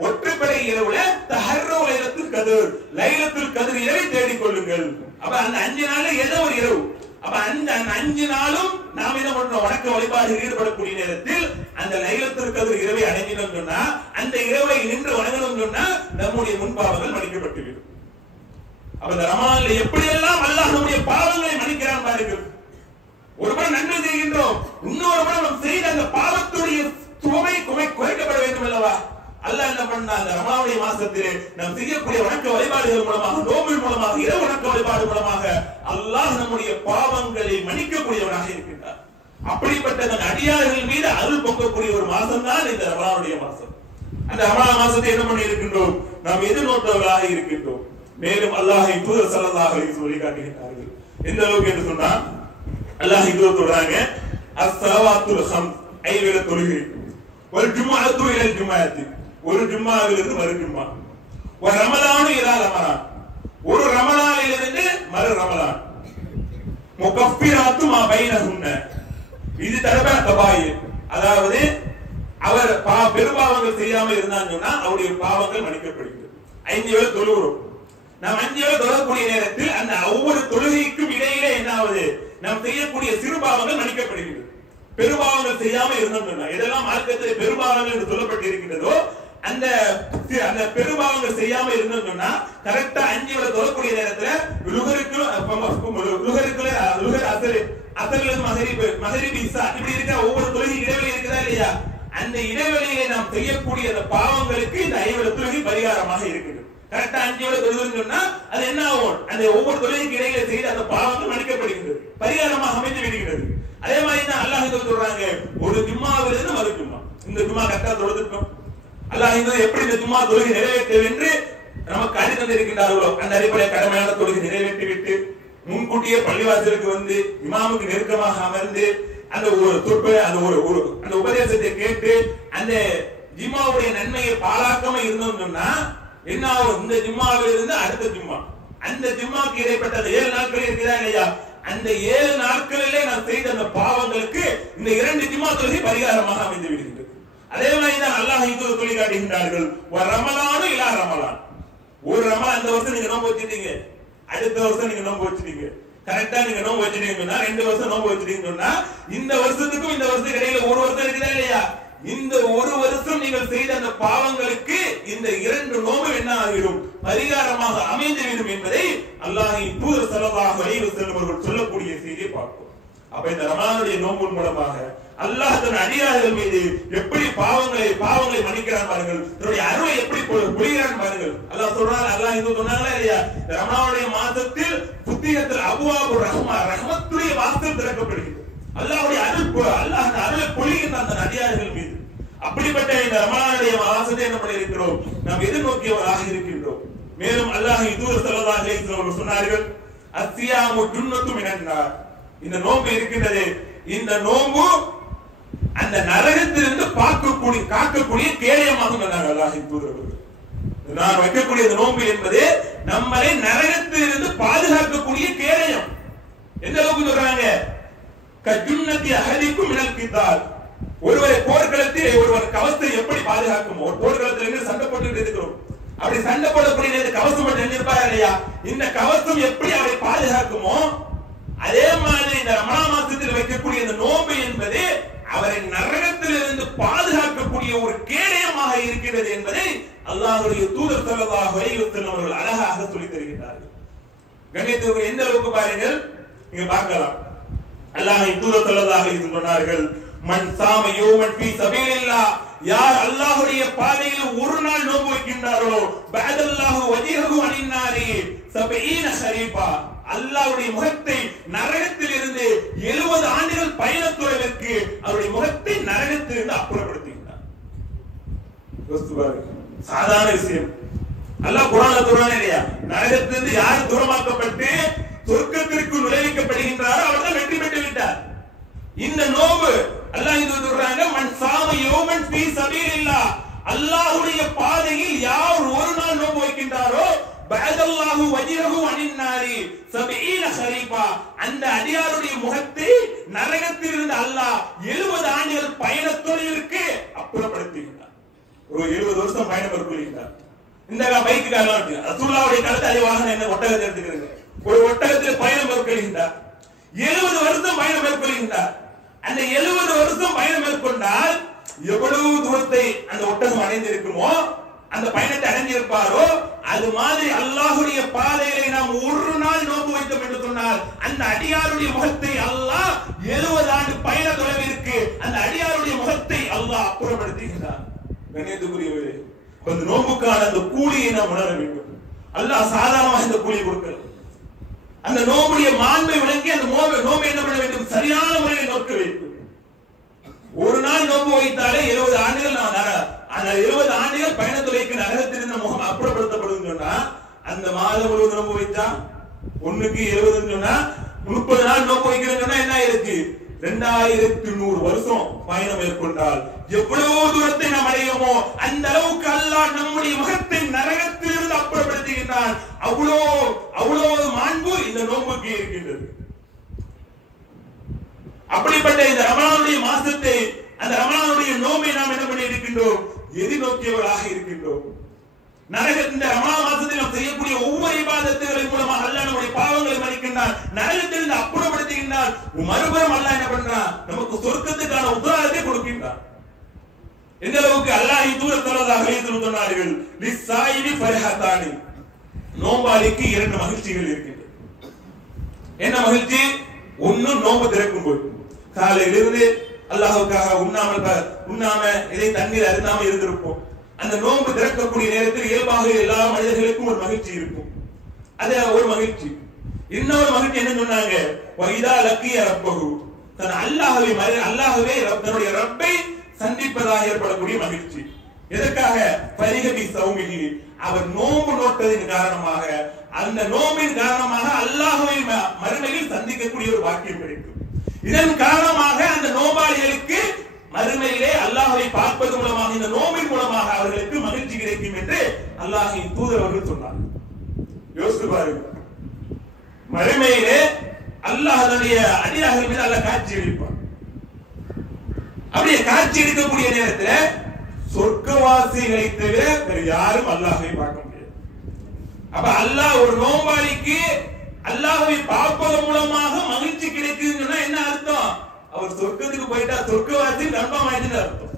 ஒற்றைப்படை இரவுல தஹர்ரு லைலத்துல் கத்ர், லைலத்துல் கத்ர் இரவை தேடிக் கொள்ளுங்கள். அப்ப அந்த 5 நாள்ல ஏதோ ஒரு இரவு, அப்ப அந்த 5 நாளும் நாம் என்ன பண்றோம், வணக்க வழிபாடுகளில் ஈடுபடக்கூடிய நேரத்தில் அந்த லைலத்துல் கத்ர் இரவை அடைஞ்சிடும் சொன்னா, அந்த இரவை நின்று வணங்கணும் சொன்னா நம்முடைய முன்பாவங்கள் மன்னிக்கப்பட்டுவிடும். அப்ப இந்த ரமலான்ல எப்படி எல்லாம் அல்லாஹ் நம்முடைய பாவங்களை மன்னிக்கிறான் பாருங்கள். ஒருமுறை நன்மை செய்கின்றோம், இன்னொரு முறை நாம் செய்த அந்த பாவத்துடைய சுமை குறைக்கப்பட வேண்டும் அல்லவா? அல்லாஹ் என்ன பண்ணா, அந்த ரமலானுடைய மாசத்திலே நாம் செய்யக்கூடிய வணக்க வழிபாடுகள் மூலமாக, நோம்பின் மூலமாக, இரவு வணக்க வழிபாடு மூலமாக அல்லாஹ் நம்முடைய பாவங்களை மன்னிக்கக்கூடியவனாக இருக்கின்றார். அப்படிப்பட்ட அந்த அடியார்கள் மீது அருள் பொங்கக்கூடிய ஒரு மாசம் தான் இந்த ரமலானுடைய மாசம். அந்த ரமலான் மாசத்தை என்ன பண்ணி இருக்கின்றோம், நாம் எதிர்நோட்டவர்களாக இருக்கின்றோம். மேலும் அல்லாஹ்வின் தூதர் ஸல்லல்லாஹு அலைஹி வஸல்லம் சொல்லி காட்டுகிறார்கள். எந்த அளவுக்கு என்று சொன்னா, அல்லாஹ் தூதர் சொல்றாங்க, அஸ்ஸலவாத்துல் ஹம்ஸ், 5 வேளை தொழுகை, வல் ஜும்ஆத்து இலல் ஜும்ஆத்தி, ஒரு ஜும்மாவிலிருந்து மறு ஜும்மா, ஒரு ரமலானு இலா ரமலான், ஒரு ரமலானிலிருந்து மறு ரமலான், முகஃபிராத்து மா பைனஹுன்ன, இது தரப்பான கபாயிர், அதாவது அவர் பெரும்பாவங்கள் செய்யாம இருந்தாங்கன்னா அவருடைய பாவங்கள் மன்னிக்கப்படுகிறது. 5 வேளை தொழுகிறோம். நாம் 5 வேளை தொழக்கூடிய நேரத்தில் அந்த ஒவ்வொரு தொழுகைக்கும் இடையிலே என்ன ஆகுது, நாம் செய்யக்கூடிய சிறு பாவங்கள் மன்னிக்கப்படுகிறது. பெரும்பாவங்கள் செய்யாம இருந்தோம்னா, எதெல்லாம் மார்க்கத்தில் பெரும்பாவங்கள் என்று சொல்லப்பட்டு இருக்கின்றதோ அந்த பெரும்பாவங்கள் செய்யாம இருந்தோம்னா கரெக்டா 5 வேளை தொழக்கூடிய நேரத்துல மகரிப் இஷா இப்படி இருக்க ஒவ்வொரு தொழுகை இடைவெளி இருக்குதா இல்லையா, அந்த இடைவெளியை நாம் செய்யக்கூடிய அந்த பாவங்களுக்கு இந்த 5 வேளை தொழுகை பரிகாரமாக இருக்குது. கரெக்டா 5 வேளை தொழுதுன்னு சொன்னா அது என்ன ஆகும், அந்த ஒவ்வொரு தொழுகைக்கு இடையில செய்த அந்த பாவங்கள் மன்னிக்கப்படுகிறது, பரிகாரமாக அமைந்து விடுகிறது. அதே மாதிரி தான் அல்லாஹ் சொல்றாங்க, ஒரு ஜும்மாவிலிருந்து மறு ஜும்மா, இந்த ஜும்மா கரெக்டா தொழுதுட்டோம், அல்லாஹ் எப்படி இந்த ஜும்மா தொழுகை நிறைவேற்ற என்று நமக்கு அறி தந்திருக்கின்றார்களோ அந்த அடிப்படை கடமையான தொழுகை நிறைவேற்றி விட்டு முன்கூட்டியே பள்ளிவாசலுக்கு வந்து இமாமுக்கு நெருக்கமாக அமர்ந்து அந்த ஒரு அந்த உபதேசத்தை கேட்டு அந்த ஜும்மாவுடைய நன்மையை பாழாக்காம இருந்தோம் சொன்னா என்ன ஆகும், இந்த ஜும்மாவில் இருந்து அடுத்த ஜும்மா, அந்த ஜும்மாக்கு இடைப்பட்ட அந்த 7 நாட்கள் இருக்கிறா இல்லையா, அந்த 7 நாட்களிலே நான் செய்த அந்த பாவங்களுக்கு இந்த 2 ஜும்மா தொழுகை பரிகாரமாக அமைந்து விடுகிறது. அதே மாதிரி தான் அல்லாஹ் இது சொல்லி காட்டுகின்றார்கள், ரமலானு இலா ரமலான், ஒரு ரமலான் இந்த வருஷம் நீங்க நோன்பு வச்சிட்டீங்க, அடுத்த வருஷம் நீங்க நோன்பு வச்சிட்டீங்க, கரெக்டா நீங்க நோன்பு வச்சிட்டீங்கன்னா 2 வருஷம் நோன்பு வச்சிட்டீங்கன்னா இந்த வருஷத்துக்கும் இந்த வருஷத்துக்கு இடையில ஒரு வருஷம் இருக்குதா இல்லையா, இந்த ஒரு வருஷம் நீங்கள் செய்த அந்த பாவங்களுக்கு இந்த 2 நோன்பு என்ன ஆகிடும், பரிகாரமாக அமைந்துவிடும் என்பதை அல்லாஹ்வின் தூதர் ஸல்லல்லாஹு அலைஹி வஸல்லம் அவர்கள் சொல்லக்கூடிய செய்தியை பார்ப்போம். அப்ப இந்த ரமலானுடைய நோன்பு மூலமாக அல்லாஹ் தன் அடியார்கள் மீது எப்படி பாவங்களை மன்னிக்கிறான் பாருங்கள், தன்னுடைய அருளை எப்படி பொழிகிறான் பாருங்கள். அல்லாஹ் சொல்றான், அல்லாஹ் இது சொன்னாங்களா இல்லையா, இந்த ரமலானுடைய மாதத்தில் புத்திகத்தில் அபுவாபு ரஹ்மத்துடைய வாசல் திறக்கப்படுகிறது, அல்லாஹ்வுடைய அல்லாஹ் அருளை பொழிகின்ற அந்த அடியார்கள் மீது. அப்படிப்பட்ட இந்த ரமலானுடைய மாதத்தை என்ன பண்ணியிருக்கிறோம், நாம் எதிர்நோக்கியவராக இருக்கின்றோம். மேலும் அல்லாஹ் தூதர் ஸல்லல்லாஹு அலைஹி வஸல்லம் அவர்கள் சொன்னார்கள், அஸ்ஸியாமு ஜுன்னத்து மினன் நார், இந்த நோன்பு இருக்கின்றது, இந்த நோன்பு அந்த நரகத்திலிருந்து காக்கக்கூடிய கேடயமாக சொன்னாங்க அல்லாஹ்வின் தூதர். நான் வைக்கக்கூடிய இந்த நோன்பு என்பது நம்மளை நரகத்திலிருந்து பாதுகாக்கக்கூடிய கேடயம். எந்த அளவுக்கு சொல்றாங்க, கஜுன்னதி அஹதிக்கும் மினல் கிதால், ஒருவரை போர்க்களத்தில் ஒருவர் கவசத்தை எப்படி பாதுகாக்கும், ஒரு போர்க்களத்தில் இருந்து சண்டை போட்டு இருக்கிறோம், அப்படி சண்டை போடக்கூடிய கவசம் மட்டும் இருப்பார் இல்லையா, இந்த கவசம் எப்படி அவரை பாதுகாக்குமோ அதே மாதிரி இந்த ரமலான் மாசத்தில் வைக்கக்கூடிய இந்த நோன்பு என்பது அவரை நரகத்திலிருந்து பாதுகாக்கக்கூடிய ஒரு கேடயமாக இருக்கிறது என்பதை அல்லாஹ்வுடைய தூதர் ஸல்லல்லாஹு அலைஹி வஸல்லம் அவர்கள் அழகாக சொல்லித் தருகிறார்கள். கண்ணியத்துக்கு எந்த அளவுக்கு பாருங்கள், நீங்க பார்க்கலாம். அல்லாஹ்வின் தூதர் ஸல்லல்லாஹு அலைஹி வஸல்லம் சொன்னார்கள், மன் சாம யௌமன் ஃபீ சபீலில்லாஹ், யார் அல்லாஹ்வுடைய பாதையில் ஒரு நாள் நோன்பு வைக்கின்றாரோ பஅதல்லாஹு வஜஹஹு அனின் நாரி 70 ஷரீபா, அல்லாஹ்வுடைய முகத்தை நரகத்தில் இருந்து 70 ஆண்டுகள் பயணத்துறவிற்கு அவருடைய முகத்தை நரகத்தில் இருந்து அப்புறப்படுத்துகிறார். சாதாரண விஷயம். அல்லாஹ் குர்ஆன்ல சொல்றானே இல்லையா, நரகத்திலிருந்து யார் தூரமாக்கப்பட்டு சொர்க்கத்திற்கு நுழைவிக்கப்படுகின்றாரோ அவர்தான் வெற்றி பெற்று விட்டார். இந்த நோன்பு அல்லாஹ் இது சொல்றாங்க, மன் சாம யௌமன் ஃபீ சபீலில்லாஹ், அல்லாஹ்வுடைய பாதையில் யார் ஒரு நாள் நோன்பு வைக்கின்றாரோ பஅதல்லாஹு வஜஹஹு அனின் நாரி 70 ஷரீபா, அந்த அடியாருடைய முகத்தை நரகத்திலிருந்து அல்லாஹ் 70 ஆண்டுகள் பயணத்தொழிலுக்கு அப்புறப்படுத்துகிறார். ஒரு 70 வருஷம் பயணம் மேற்கொள்கிறார். இந்த பைக்கு காரணம் இருக்கு, ரசூலுல்லாஹ்வுடைய காலத்துல அதே வாகனம் என்ன ஒட்டகத்தை எடுத்துக்கிறது, ஒரு ஒட்டகத்தில் பயணம் மேற்கொள்கின்றார். 70 வருஷம் பயணம் மேற்கொள்கின்றார். அந்த 70 வருஷம் பயணம் மேற்கொண்டால் எவ்வளவு தூரத்தை அந்த ஒட்டகம் அடைந்திருக்குமோ, அந்த பயணத்தை அடைஞ்சிருப்பாரோ, அது மாதிரி அல்லாஹ்வுடைய பாதையிலே நாம் ஒரு நாள் நோன்பு வைத்தோம் என்று சொன்னால் அந்த அடியாருடைய முகத்தை அல்லாஹ் 70 ஆண்டு பயண தொலைவிற்கு அந்த அடியாருடைய முகத்தை அல்லாஹ் அப்புறப்படுத்துகிறார். கண்ணியத்துக்குரியவரே, அந்த நோன்புக்கான அந்த கூலியை நாம் உணர வேண்டும். அல்லாஹ் சாதாரணமாக இந்த கூலி கொடுக்கல. அந்த நோம்புடைய மாண்பை விளங்கி அந்த நோம்பை என்ன பண்ண வேண்டும், சரியான முறையில் நோக்க வேண்டும். ஒரு நாள் நோம்பு வைத்தாலே 70 ஆண்டுகள் அந்த 70 ஆண்டுகள் பயணத்துறைக்கு நரகத்திலிருந்து முகம் அப்புறப்படுத்தப்படும் சொன்னா, அந்த மாதம் முழுவதும் நோம்பு வைத்தா 1க்கு 70 சொன்னா 30 நாள் நோம்பு வைக்கிறேன்னு சொன்னா என்ன ஆயிருக்கு, 2100 வருஷம் பயணம் மேற்கொண்டால் எவ்வளவு தூரத்தை நாம் அடையோமோ அந்த அளவுக்கு அல்லாஹ் நம்முடைய முகத்தை நரகத்திலிருந்து அப்புறப்படுத்துகின்றான். அவ்வளவு மாண்பு இந்த நோம்புக்கு இருக்கின்றது. அப்படிப்பட்ட இந்த ரமலானுடைய மாசத்தை, அந்த ரமலானுடைய நோம்பை நாம் என்ன பண்ணி இருக்கின்றோம்? எதிர்நோக்கியவர்களாக இருக்கின்றோம். இந்த ரமலான் மாசத்தில் நாம் செய்யக்கூடிய ஒவ்வொரு இபாதத்துகளின் மூலமாக அல்லாஹ் நம்முடைய பாவங்களை மன்னிக்கின்றான், நரகத்திலிருந்து அப்புறப்படுத்துகின்றான். மறுபுறம் அல்லாஹ் என்ன பண்றான்? நமக்கு சொர்க்கத்துக்கான உத்தரவாதத்தை கொடுக்கின்றான். எந்த அளவுக்கு அல்லாஹ்வின் தூதர் ஸல்லல்லாஹு அலைஹி வஸல்லம் சொன்னார்கள், லிஸ்ஸாயிமி ஃபர்ஹத்தானி, நோம்பாளிக்கு இரண்டு மகிழ்ச்சிகள் இருக்கின்றன. என்ன மகிழ்ச்சி? ஒன்னு நோம்பு திறக்கும் போது காலையில இருந்து அல்லாஹ்வுக்காக உண்ணாம இதை தண்ணீர் அருந்தாம இருந்திருப்போம். அந்த நோம்பு திறக்கக்கூடிய நேரத்தில் இயல்பாக எல்லா மனிதர்களுக்கும் ஒரு மகிழ்ச்சி இருக்கும். அது ஒரு மகிழ்ச்சி. இன்னொரு மகிழ்ச்சி என்ன சொன்னாங்க? வைதா லக்கிய ரப்பஹு, தன் அல்லாஹ்வே தன்னுடைய ரப்பை சந்திப்பதாக ஏற்படக்கூடிய மகிழ்ச்சி. எதற்காக? பரிகபி சௌமிகி, அவர் நோம்பு நோட்டதின் காரணமாக, அந்த நோம்பின் காரணமாக அல்லாஹ்வை மறுமையில் சந்திக்கக்கூடிய ஒரு வாக்கியம் கிடைக்கும். இதன் காரணமாக அந்த நோம்பாளிகளுக்கு மறுமையிலே அல்லாஹ்வை பார்ப்பது மூலமாக, இந்த நோம்பின் மூலமாக அவர்களுக்கு மகிழ்ச்சி கிடைக்கும் என்று அல்லாஹ்வின் தூதர் அவர்கள் சொன்னார். யோசித்து பாருங்க, மறுமையிலே அல்லாஹ் தன்னுடைய அடியார்கள் மீது அல்லாஹ் காட்சி அளிப்பார். அப்படியே காட்சி எடுக்கக்கூடிய நேரத்தில் சொர்க்கவாசிகளை தவிர வேறு யாரும் அல்லாஹ்வை பார்க்க முடியாது. அப்ப அல்லாஹ் ஒரு நோம்பாளிக்கு அல்லாஹ்வை பார்ப்பதன் மூலமாக மகிழ்ச்சி கிடைக்குதுன்னா என்ன அர்த்தம்? அவர் சொர்க்கத்துக்கு போயிட்டா சொர்க்கவாசி நம்பமாயிடுன்னு அர்த்தம்.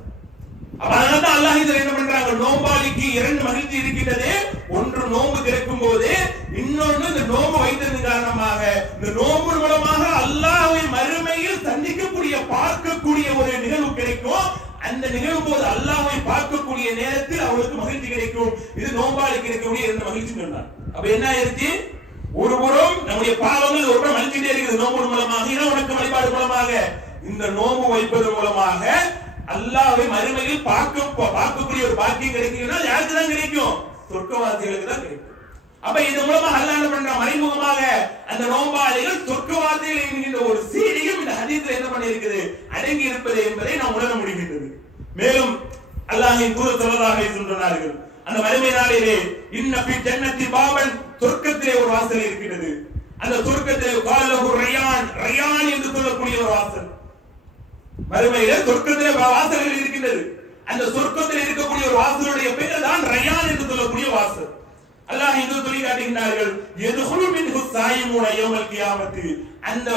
அப்ப அதனால அல்லாஹ் இதை என்ன பண்றாங்க? நோம்பாளிக்கு இரண்டு மகிழ்ச்சி இருக்கின்றது. ஒன்று நோம்பு திறக்கும் போது, இன்னொன்று இந்த நோம்பு வைத்ததன் காரணமாக, இந்த நோம்பு மூலமாக அல்லாஹ்வை மறுமையில் சந்திக்கக்கூடிய பார்க்கக்கூடிய ஒரு நிகழ்வு கிடைக்கும். அந்த நிகழ்வு போது அல்லாஹ்வை பார்க்கக்கூடிய நேரத்தில் அவருக்கு மகிழ்ச்சி கிடைக்கும். இது நோம்பாளி கிடைக்கக்கூடிய இரண்டு மகிழ்ச்சி சொன்னார். அப்ப என்ன ஆயிருச்சு? ஒருபுறம் நம்முடைய பாவங்கள் ஒருபுறம் மன்னிச்சுட்டே இருக்குது நோம்பு மூலமாக, இன வணக்க வழிபாடு மூலமாக. இந்த நோம்பு வைப்பது மூலமாக அல்லாஹ்வை மறுமையில் பார்க்கக்கூடிய ஒரு பாக்கியம் கிடைக்கும்னா யாருக்கு தான் கிடைக்கும்? சொர்க்கவாசிகளுக்கு தான் கிடைக்கும். அப்ப இது மூலமாக அல்லாஹ் என்ன பண்றான்? மறைமுகமாக அந்த நோம்பாளிகள் சொர்க்கவாசிகள் என்கின்ற ஒரு செய்தியும் இந்த ஹதீஸ்ல என்ன பண்ணி இருக்குது? அடங்கி இருப்பது என்பதை நாம் உணர முடிகின்றது. மேலும் அல்லாஹ்வின் தூதர் ஸல்லல்லாஹு அலைஹி வஸல்லம் சொன்னார்கள், அந்த மறுமை நாளிலே இன்ன ஃபி ஜன்னத்தி பாபன், சொர்க்கத்திலே ஒரு வாசல் இருக்கிறது. அந்த சொர்க்கத்திலே காலஹு ரய்யான், ரய்யான் என்று சொல்லக்கூடிய ஒரு வாசல். மறுமையிலே சொர்க்கத்திலே வாசல்கள் இருக்கின்றது. அந்த சொர்க்கத்தில் இருக்கக்கூடிய ஒரு வாசலுடைய பெயர் தான் ரய்யான் என்று சொல்லக்கூடிய வாசல். அல்லாஹ் இது சொல்லி காட்டுகிறார்கள், யதுகுலு மின்ஹு ஸாயிமூன யௌமல் கியாமத்தி, அந்த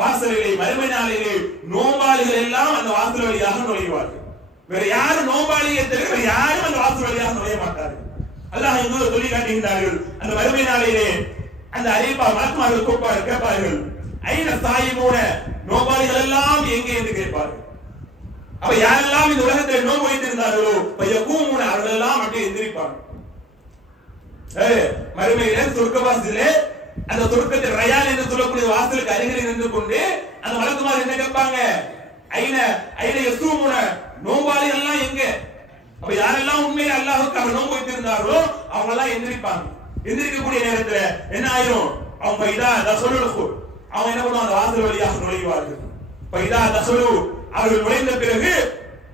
வாசலிலே மறுமை நாளிலே நோம்பாளிகள் எல்லாம் அந்த வாசல் வழியாக நுழைவார்கள். வேற யாரும் நோம்பாளியை தவிர வேற யாரும் அந்த வாசல் வழியாக நுழைய மாட்டார்கள். அல்லாஹ் இது சொல்லி காட்டுகிறார்கள், அந்த மறுமை நாளிலே அந்த அறிவிப்பா மலக்குமார்கள் கேட்பார்கள், ஐன ஸாயிமூன, நோம்பாளிகள் எல்லாம் எங்கே என்று கேட்பார்கள். அப்ப யாரெல்லாம் இந்த உலகத்தில் நோன்பு வைத்திருந்தார்களோ பயகூமுன, அவர்கள் எல்லாம் அப்படியே எந்திரிப்பார்கள். மறுமையிலே சொர்க்கவாசலிலே அந்த சொர்க்கத்தில் ரயான் என்று சொல்லக்கூடிய வாசலுக்கு அருகில் நின்று கொண்டு அந்த மலக்குமார் என்ன கேட்பாங்க? ஐன யஸூமுன, நோம்பாளிகள் எல்லாம் எங்க? அப்ப யாரெல்லாம் உண்மையிலே அல்லாஹ்வுக்காக நோன்பு வைத்திருந்தார்களோ அவங்க எல்லாம் எந்திரிப்பாங்க. எந்திரிக்கக்கூடிய நேரத்துல என்ன ஆயிரும்? அவங்க இதா தஸலுஹு, அவங்க என்ன பண்ணுவாங்க? அந்த வாசல் வழியாக நுழைவார்கள். பைதா தஸலு, அவர்கள் நுழைந்த பிறகு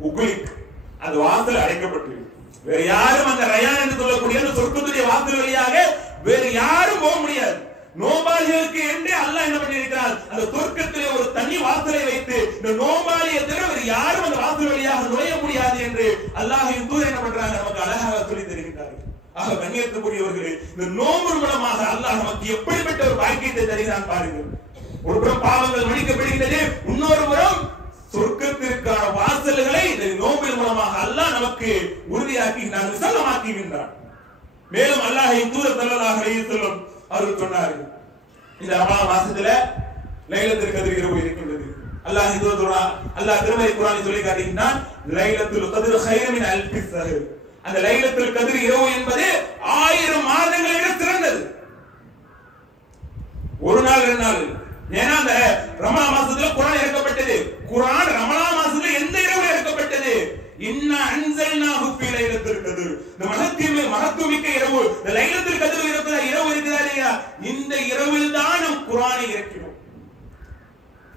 உக்லிக், அந்த வாசல் அடைக்கப்பட்டு வேற யாரும் அந்த ரயான் என்று சொல்லக்கூடிய அந்த சொர்க்கத்துடைய வாசல் வழியாக வேற யாரும் போக முடியாது. நோம்பாளிகளுக்கு என்று அல்லாஹ் என்ன பண்ணியிருக்கிறார்? அந்த சொர்க்கத்திலே ஒரு தனி வாசலை வைத்து இந்த நோம்பாளியை தவிர வேற யாரும் அந்த வாசல் வழியாக நுழைய முடியாது என்று அல்லாஹ்வின் தூதர் என்ன பண்றாங்க? நமக்கு அழகாக சொல்லி தருகிறார்கள். ஆக கண்ணியத்துக்குரியவர்களே, இந்த நோம்பு மூலமாக அல்லாஹ் நமக்கு எப்படிப்பட்ட ஒரு பாக்கியத்தை தருகிறான் பாருங்கள். ஒரு புறம் பாவங்கள் மன்னிக்கப்படுகிறது, இன்னொரு புறம் சொர்க்கத்திற்கான வாசல்களை இந்த நோம்பின் மூலமாக அல்லாஹ் நமக்கு உறுதியாக்குகிறான், விசாலமாக்குகின்றான். மேலும் அல்லாஹ்வின் தூதர் ஸல்லல்லாஹு அலைஹி வஸல்லம் அவர்கள் சொன்னார்கள், இந்த ரமலான் மாசத்துல லைலத்துல் கத்ர் இரவு இருக்கின்றது. அல்லாஹ்வின் தூதர் சொல்றார், அல்லாஹ் திருமறை குர்ஆனில் சொல்லி காட்டுகின்றான், லைலத்துல் கத்ர் கைரு மின் அல்ஃபி ஷஹர். அந்த லைலத்துல் கத்ர் இரவு என்பது 1000 மாதங்களை விட சிறந்தது. ஒரு நாள் 2 நாள். ஏன்னா அந்த ரமலான் மாசத்துல குர்ஆன் இறக்கப்பட்டது. குர்ஆன் ரமலான் மாசத்துல எந்த இரவுல இறக்கப்பட்டது? இன்னா அன்ஸல்னாஹு ஃபீ லைலத்துல் கத்ர். இந்த மகத்துவமிக்க இரவு, இந்த லைலத்துல் கத்ர் இரவு இருக்குதா இல்லையா? இந்த இரவில் தான் நாம் குர்ஆனை இறக்கினோம்.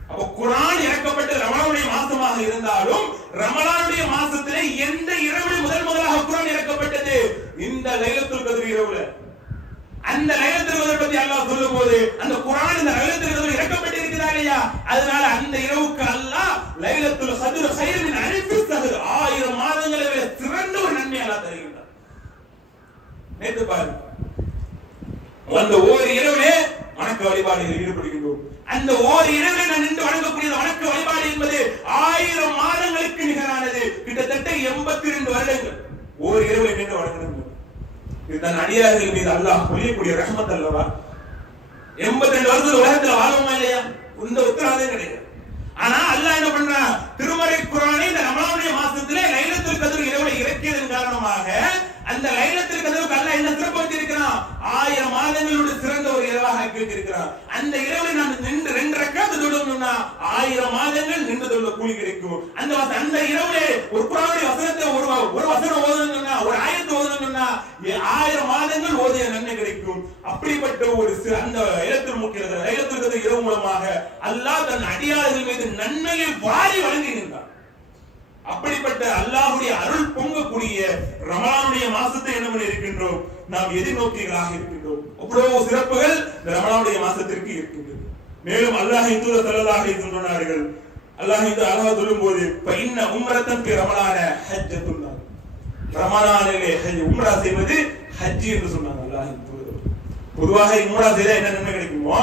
அப்ப குர்ஆன் இறக்கப்பட்டது ரமலானுடைய மாசமாக இருந்தாலும் ரமலானுடைய மாசத்திலே எந்த இரவில் முதலாக குர்ஆன் இறக்கப்பட்டது? இந்த லைலத்துல் கத்ர் இரவுல. அந்த லைலத்துல் கத்ர் பத்தி அல்லாஹ் சொல்லும்போது அந்த குர்ஆன் இந்த லைலத்துல் கத்ர் இறக்கப்பட்டு இருக்குதா இல்லையா? அதனால அந்த இரவுக்கு அல்லாஹ் வருடங்கள் ஒரு இரவு நின்று வணங்கணும். இது தன் அடியார்கள் மீது அல்லாஹ் பொழியக்கூடிய ரஹ்மத் அல்லவா? 82 வருஷம் உலகத்துல வாழவுமா இல்லையா? இந்த உத்தரவாதம் கிடையாது. ஆனா அல்லாஹ் என்ன பண்றான்? திருமறை குர்ஆனை இந்த ரமலானுடைய மாசத்திலே லைலத்துல் கத்ர் இரவுல இறக்கியதன் காரணமாக அந்த லைலத்துல் கத்ருக்கு அல்லாஹ் என்ன சிறப்பு வச்சிருக்கிறான்? 1000 மாதங்களோட சிறந்த ஒரு இரவாக ஆக்கி வச்சிருக்கிறான். அந்த இரவுல நான் நின்று 2 ரக்காத் தொழுதோம்னா 1000 மாதங்கள் நின்று தொழுத கூலி கிடைக்கும். அந்த இரவுல ஒரு குர்ஆனுடைய வசனத்தை ஒரு வசனம் ஓதணும்னா ஒரு ஆயத்தை ஓதணும்னா 1000 மாதங்கள் ஓதிய நன்மை கிடைக்கும். அப்படிப்பட்ட ஒரு அந்த லைலத்துல் கத்ர் இரவு மூலமாக அல்லாஹ் தன் அடியார்கள் மீது நன்மையை வாரி வழங்குகின்றான். அப்படிப்பட்ட அல்லாஹ்வுடைய அருள் பொங்கக்கூடிய ரமலானுடைய மாசத்தை என்ன பண்ணி இருக்கின்றோம்? நாம் எதிர்நோக்கிகளாக இருக்கின்றோம். அவ்வளவு சிறப்புகள் இந்த ரமலானுடைய மாசத்திற்கு இருக்கின்றது. மேலும் அல்லாஹ்வின் தூதர் ஸல்லல்லாஹு அலைஹி வஸல்லம் சொன்னார்கள், அல்லாஹ் இந்த அழகா சொல்லும்போது பைன்ன உம்ரத்தன் ஃபி ரமலான ஹஜ்ஜத்துன், ரமலானிலே உம்ரா செய்வது ஹஜ் என்று சொன்னாங்க அல்லாஹ்வின் தூதர். பொதுவாக உம்ரா செய்தா என்ன நன்மை கிடைக்குமோ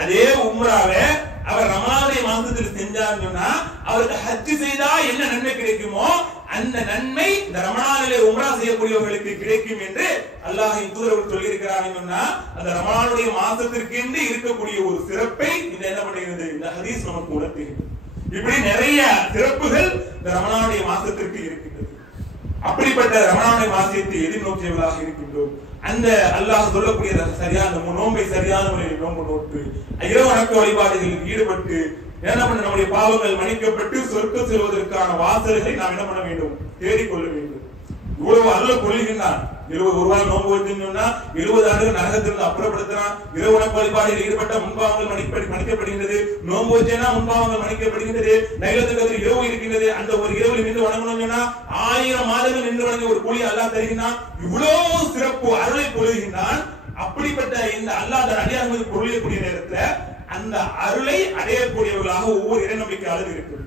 அதே உம்ராவை அவர் ரமலானுடைய மாசத்தில் செஞ்சாருன்னு சொன்னா அவருக்கு ஹஜ் செய்தா என்ன நன்மை கிடைக்குமோ அந்த நன்மை இந்த ரமலானிலே உம்ரா செய்யக்கூடியவர்களுக்கு கிடைக்கும் என்று அல்லாஹ்வின் தூதர் சொல்லி இருக்கிறார்கள். சொன்னா அந்த ரமலானுடைய மாசத்திற்கு என்று இருக்கக்கூடிய ஒரு சிறப்பை இந்த என்ன பண்ணுகிறது? இந்த ஹதீஸ் நமக்கு உணர்த்துகிறது. இப்படி நிறைய சிறப்புகள் இந்த ரமலானுடைய மாசத்திற்கு இருக்கின்றது. அப்படிப்பட்ட ரமலானுடைய மாசத்தை எதிர்நோக்கியவர்களாக இருக்கின்றோம். அந்த அல்லாஹ் சொல்லக்கூடிய சரியான நோன்பை சரியான முறையில் நோன்பு நோட்டு இரவு வணக்க வழிபாடுகளில் ஈடுபட்டு என்ன பண்ண நம்முடைய பாவங்கள் மன்னிக்கப்பட்டு சொர்க்கம் செல்வதற்கான வாசல்களை நாம் என்ன பண்ண வேண்டும்? தேடிக்கொள்ள வேண்டும். இவ்வளவு அல்லாஹ் கொள்கின்றான். 21 நாள் நோன்பு வச்சுன்னா 70 ஆண்டுகள் நரகத்திலிருந்து அப்புறப்படுத்துறான். இரவு வணக்க வழிபாடில் ஈடுபட்ட முன்பாவங்கள் மன்னிக்கப்படுகின்றது. நோன்பு வச்சேன்னா முன்பாவங்கள் மன்னிக்கப்படுகின்றது. லைலத்துல் கத்ர் இரவு இருக்கின்றது. அந்த ஒரு இரவில் நின்று வணங்கணும்னா 1000 மாதங்கள் நின்று வணங்கி ஒரு கூலி அல்லாஹ் தருகின்றான். இவ்வளவு சிறப்பு அருளை பொழிகின்றான். அப்படிப்பட்ட இந்த அல்லாஹ் தன் அடியார்கள் மீது பொழியக்கூடிய நேரத்துல அந்த அருளை அடையக்கூடியவர்களாக ஒவ்வொரு இறைநம்பிக்கையாளர் இருக்கிறது.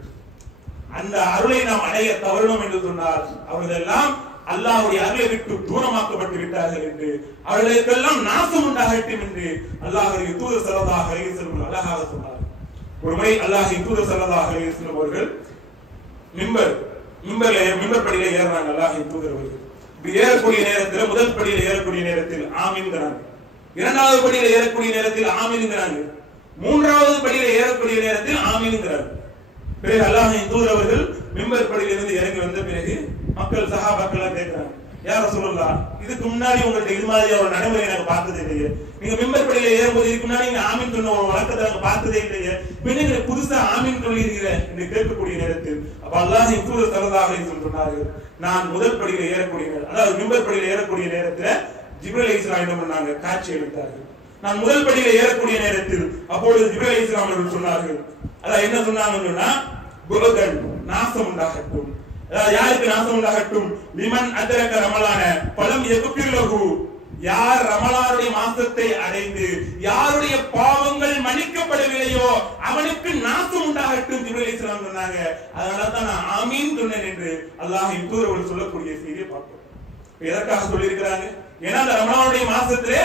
அந்த அருளை நாம் அடைய தவறணும் என்று சொன்னால் அவர்கள் எல்லாம் அல்லாஹ்வுடைய அருளை விட்டு தூரமாக்கப்பட்டு விட்டார்கள் என்று, அவர்களுக்கெல்லாம் நாசம் உண்டாகட்டும் என்று அல்லாஹ்வுடைய தூதர் ஸல்லல்லாஹு அலைஹி வஸல்லம் அழகாக சொன்னார். ஒருமுறை அல்லாஹ்வின் தூதர் ஸல்லல்லாஹு அலைஹி வஸல்லம் அவர்கள் மிம்பர் படியில ஏறுறாங்க. அல்லாஹ்வின் தூதர் அவர்கள் ஏறக்கூடிய நேரத்தில் முதல் படியில ஏறக்கூடிய நேரத்தில் ஆமீன்ங்கறாங்க. இரண்டாவது படியில ஏறக்கூடிய நேரத்தில் ஆமீன்ங்கறாங்க. மூன்றாவது படியில ஏறக்கூடிய நேரத்தில் ஆமீன்ங்கறாங்க. பிறகு அல்லாஹ்வின் தூதர் அவர்கள் மிம்பர் படியிலிருந்து இறங்கி வந்த பிறகு மக்கள் சஹாபாக்கள் கேட்கிறாங்க, யா ரசூலுல்லாஹ், இதுக்கு முன்னாடி உங்கள்ட்ட இது மாதிரி ஒரு நடைமுறை எனக்கு பார்த்ததே இல்லையே. நீங்க மிம்பர் படியில ஏறும்போது இதுக்கு முன்னாடி நீங்க ஆமீன் சொன்ன ஒரு வழக்கத்தை நாங்க பார்த்ததே இல்லையே. நீங்க புதுசா ஆமீன் சொல்லியிருக்கிற என்று கேட்கக்கூடிய நேரத்தில் அப்ப அல்லாஹ்வின் தூதர் ஸல்லல்லாஹு அலைஹி வஸல்லம் சொன்னார்கள், நான் முதல் படியில ஏறக்கூடிய நேரம், அதாவது மிம்பர் படியில ஏறக்கூடிய நேரத்துல ஜிப்ரீல் அலைஹிஸ்ஸலாம் என்ன பண்ணாங்க? காட்சி அளித்தார்கள். நான் முதல் படியில ஏறக்கூடிய நேரத்தில் அப்பொழுது ஜிப்ரீல் அலைஹிஸ்ஸலாம் அவர்கள் சொன்னார்கள், அதாவது என்ன சொன்னாங்கன்னா, புலகன் நாசம் உண்டாகட்டும். யாருக்கு நாசம் உண்டாகட்டும்? லிமன் அதரக ரமலான பலம் யக்ஃபிர்லஹு, யார் ரமலானுடைய மாசத்தை அடைந்து யாருடைய பாவங்கள் மன்னிக்கப்படவில்லையோ அவனுக்கு நாசம் உண்டாகட்டும் ஜிப்ரீல் அலைஹிஸ்ஸலாம் சொன்னாங்க. அதனால தான் நான் ஆமீன் சொன்னேன் என்று அல்லாஹ்வின் தூதர் சொல்லக்கூடிய செய்தியை பார்க்கிறோம். எதற்காக சொல்லி இருக்கிறாங்க? ஏன்னா அந்த ரமலானுடைய மாசத்திலே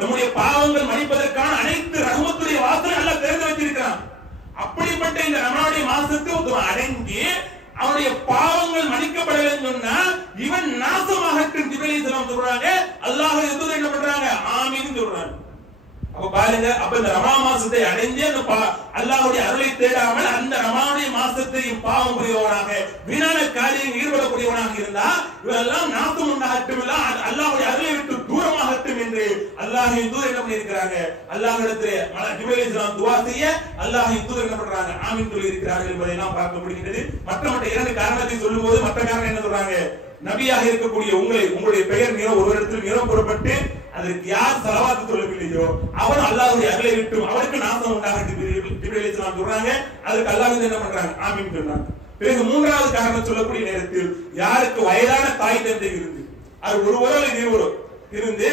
நம்முடைய பாவங்கள் மன்னிப்பதற்கான அனைத்து ரஹ்மத்துடைய வாசல் அல்லாஹ் திறந்து வச்சிருக்கிறான். அப்படிப்பட்ட இந்த ரமலானுடைய மாசத்தை ஒருத்தன் அடங்கி அவனுடைய பாவங்கள் மன்னிக்கப்படவில்லைன்னு சொன்னா இவன் நாசமாகட்டும் ஜிப்ரீல் அலைஹிஸ்ஸலாம் சொல்றாங்க. அல்லாஹ்வுடைய தூதர் என்ன பண்றாங்க? ஆமீன் சொல்றாங்க. அப்ப பாருங்க, அப்ப இந்த ரமலான் மாசத்தை அடைஞ்சு அந்த அல்லாஹ்வுடைய அருளை தேடாமல் அந்த ரமலானுடைய மாசத்தையும் பாவம் புரியவனாக வீணான காரியம் ஈடுபடக்கூடியவனாக இருந்தா இவெல்லாம் நாசம் உண்டாகட்டும், அல்லாஹ்வுடைய அருளை விட்டு தூரமாகட்டும் என்று அல்லாஹ்வின் தூதர் என்ன பண்ணியிருக்கிறாங்க? அல்லாஹ்விடத்திலே ஜிப்ரீல் அலைஹிஸ்ஸலாம் துஆ செய்ய அல்லாஹ்வின் தூதர் என்ன பண்றாங்க? ஆமீன் சொல்லி இருக்கிறார்கள் என்பதை நாம் பார்க்க முடிகிறது. மற்ற இரண்டு காரணத்தை சொல்லும்போது மற்ற காரணம் என்ன சொல்றாங்க? நபியாக இருக்கக்கூடிய உங்களுடைய பெயர் ஒரு இடத்தில் நிறம் கூறப்பட்டு அதற்கு யார் ஸலவாத் சொல்லவில்லையோ அவன் அல்லாஹ்வுடைய அருளை விட்டு அவருக்கு நாசம் உண்டாகட்டும் ஜிப்ரீல் அலைஹிஸ்ஸலாம் சொல்றாங்க. அதுக்கு அல்லாஹ் என்ன பண்றாங்க? ஆமீன் சொன்னாங்க. பிறகு மூன்றாவது காரணம் சொல்லக்கூடிய நேரத்தில் யாருக்கு வயதான தாய் தந்தை இருந்து அது ஒருவரோ இருந்து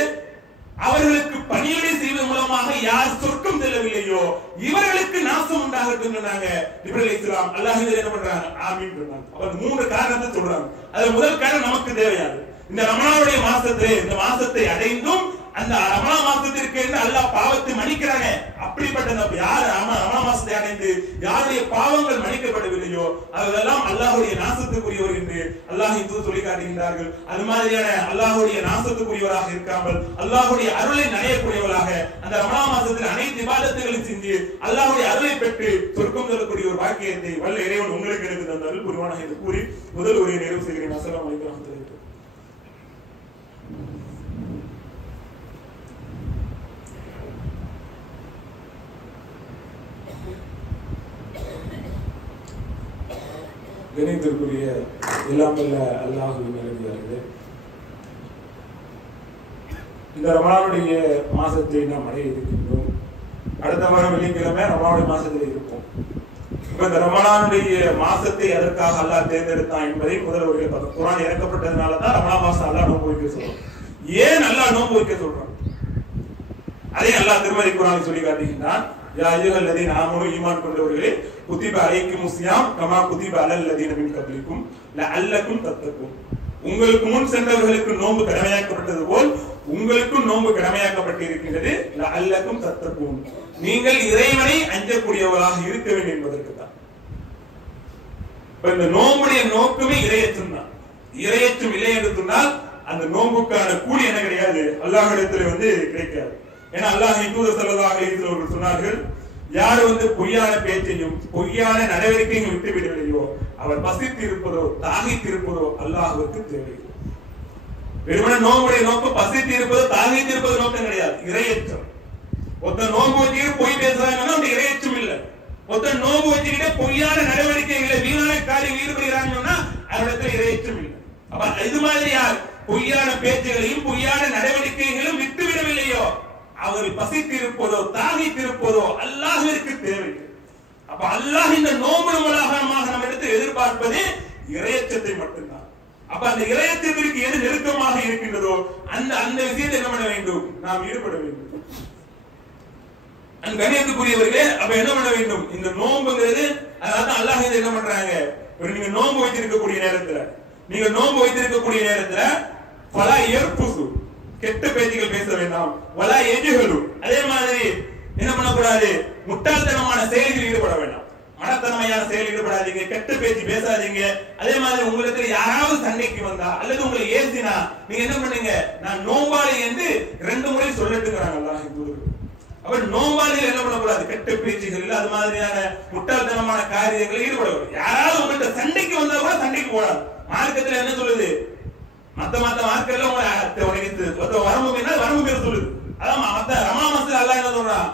அவர்களுக்கு பணியை செய்வதன் மூலமாக யார் சொர்க்கம் செல்லவில்லையோ இவர்களுக்கு நாசம் உண்டாகட்டும் சொன்னாங்க ஜிப்ரீல் அலைஹிஸ்ஸலாம். அல்லாஹ் என்ன பண்றாங்க? ஆமீன் சொன்னாங்க. அப்ப மூன்று காரணத்தை சொல்றாங்க. அது முதல் காரணம் நமக்கு தேவையானது. இந்த ரமலானுடைய மாசத்திலே இந்த மாசத்தை அடைந்தும் அந்த ரமலான் மாசத்திற்கு என்று அல்லாஹ் பாவத்தை மன்னிக்கிறானே, அப்படிப்பட்ட யார் ரமலான் மாசத்தை அடைந்து யாருடைய பாவங்கள் மன்னிக்கப்படவில்லையோ அதெல்லாம் அல்லாஹ்வுடைய நாசத்துக்குரியவர் என்று அல்லாஹ் இன்று சொல்லி காட்டுகின்றார்கள். அது மாதிரியான அல்லாஹ்வுடைய நாசத்துக்குரியவராக இருக்காமல் அல்லாஹ்வுடைய அருளை நனையக்கூடியவராக அந்த ரமலான் மாசத்தில் அனைத்து இபாதத்துகளையும் செஞ்சு அல்லாஹ்வுடைய அருளை பெற்று சொர்க்கம் செல்லக்கூடிய ஒரு வாக்கியத்தை வல்ல இறைவன் உங்களுக்கு எனக்கு தந்தார்கள் புரிவானாக என்று கூறி முதல் உரையை நிறைவு செய்கிறேன். அஸ்ஸலாமு அலைக்கும் வரஹ்மத்துல்லாஹி. கணிதத்திற்குரிய எல்லாம் வல்ல அல்லாஹ்வின் நல்லடியார்களே, இந்த ரமலானுடைய மாசத்தை நாம் அடைய இருக்கின்றோம். அடுத்த வாரம் வெள்ளிக்கிழமை ரமலானுடைய மாசத்தில் இருப்போம். இப்ப இந்த ரமலானுடைய மாசத்தை எதற்காக அல்லாஹ் தேர்ந்தெடுத்தான் என்பதை முதல் ஒரு குர்ஆன் இறக்கப்பட்டதுனாலதான் ரமலான் மாசம் அல்லாஹ் நோன்பு வைக்க சொல்றோம். ஏன் அல்லாஹ் நோன்பு வைக்க சொல்றான்? அதே அல்லாஹ் திருமறை குர்ஆனில் சொல்லி காட்டுகின்றான். யா அய்யுஹல்லதீன ஆமனூ ஈமான் கொண்டவர்களே குத்திப அலைக்குமுஸ் ஸியாம் கமா குத்திப அலல்லதீன மின் கப்லிக்கும் லஅல்லக்கும் தத்தகூன். உங்களுக்கு முன் சென்றவர்களுக்கு நோன்பு கடமையாக்கப்பட்டது போல் உங்களுக்கும் நோன்பு கடமையாக்கப்பட்டிருக்கின்றது. லஅல்லக்கும் தத்தகூன், நீங்கள் இறைவனை அஞ்சக்கூடியவர்களாக இருக்க வேண்டும் என்பதற்கு தான். இந்த நோன்புடைய நோக்கமே இறையச்சம் தான். இறையச்சம் இல்லை என்று சொன்னால் அந்த நோன்புக்கான கூலி என்ன கிடையாது, அல்லாஹ்விடத்தில் கிடைக்காது. ஏன்னா அல்லாஹ்வின் தூதர் ஸல்லல்லாஹு அலைஹி வஸல்லம் அவர்கள் சொன்னார்கள், யார் பொய்யான பேச்சையும் பொய்யான நடவடிக்கையும் விட்டு விடவில்லையோ அவர் பசித்து இருப்பதோ தாகித்து இருப்பதோ அல்லாஹ்வுக்கு தேவை. வெறுமனே நோம்புடைய நோக்கம் பசித்து இருப்பதோ தாகித்து இருப்பதோ நோக்கம் கிடையாது, இறையச்சம். ஒருத்தன் நோம்பு வச்சுக்கிட்டு பொய் பேசுறாங்கன்னா அவனுக்கு இறையச்சம் இல்லை. ஒருத்தன் நோம்பு வச்சுக்கிட்டு பொய்யான நடவடிக்கைகளை வீணான காரியம் ஈடுபடுகிறாங்கன்னா அவரிடத்துல இறையச்சம் இல்லை. அப்ப இது மாதிரி யார் பொய்யான பேச்சுகளையும் பொய்யான நடவடிக்கைகளும் விட்டுவிடவில்லையோ அவர் பசித்திருப்பதோ தாகித்திருப்பதோ அல்லாஹ்விற்கு தேவை. அப்ப அல்லாஹ் இந்த நோன்பு மூலமாக நம்ம எடுத்து எதிர்பார்ப்பது இறையச்சத்தை மட்டும்தான். அப்ப அந்த இறையச்சத்திற்கு எது நெருக்கமாக இருக்கின்றதோ அந்த விஷயத்தை என்ன பண்ண வேண்டும், நாம் ஈடுபட வேண்டும். அந்த கண்ணியத்துக்குரியவர்களே, அப்ப என்ன பண்ண வேண்டும், இந்த நோன்புங்கிறது அதான் அல்லாஹ் என்ன பண்றாங்க, நீங்க நோன்பு வைத்திருக்கக்கூடிய நேரத்துல பல ஏற்புசு கெட்ட பேச்சுகள் பேச வேண்டாம், வலா எஜுகலு, அதே மாதிரி என்ன பண்ணக்கூடாது, முட்டாள்தனமான செயல்களில் ஈடுபட வேண்டாம், மனத்தனமையான செயலில் ஈடுபடாதீங்க, கெட்ட பேச்சு பேசாதீங்க. அதே மாதிரி உங்களுக்கு யாராவது சண்டைக்கு வந்தா அல்லது உங்களை ஏசினா நீங்க என்ன பண்ணுங்க, நான் நோம்பாளி என்று 2 முறை சொல்லட்டுங்கிறாங்க அல்லாஹ் தூதர். அப்ப நோம்பாளிகள் என்ன பண்ணக்கூடாது, கெட்ட பேச்சுகள் அது மாதிரியான முட்டாள்தனமான காரியங்களில் ஈடுபடக்கூடாது. யாராவது உங்கள்கிட்ட சண்டைக்கு வந்தா கூட சண்டைக்கு போடாது. மார்க்கத்துல என்ன சொல்லுது, மத்த மார்க்கெல்லாம் உனக்கு வரம்பு பேர் சொல்லுது. அதான் மத்த ரமலான் மாசத்துல அல்லாஹ் என்ன சொல்றான்,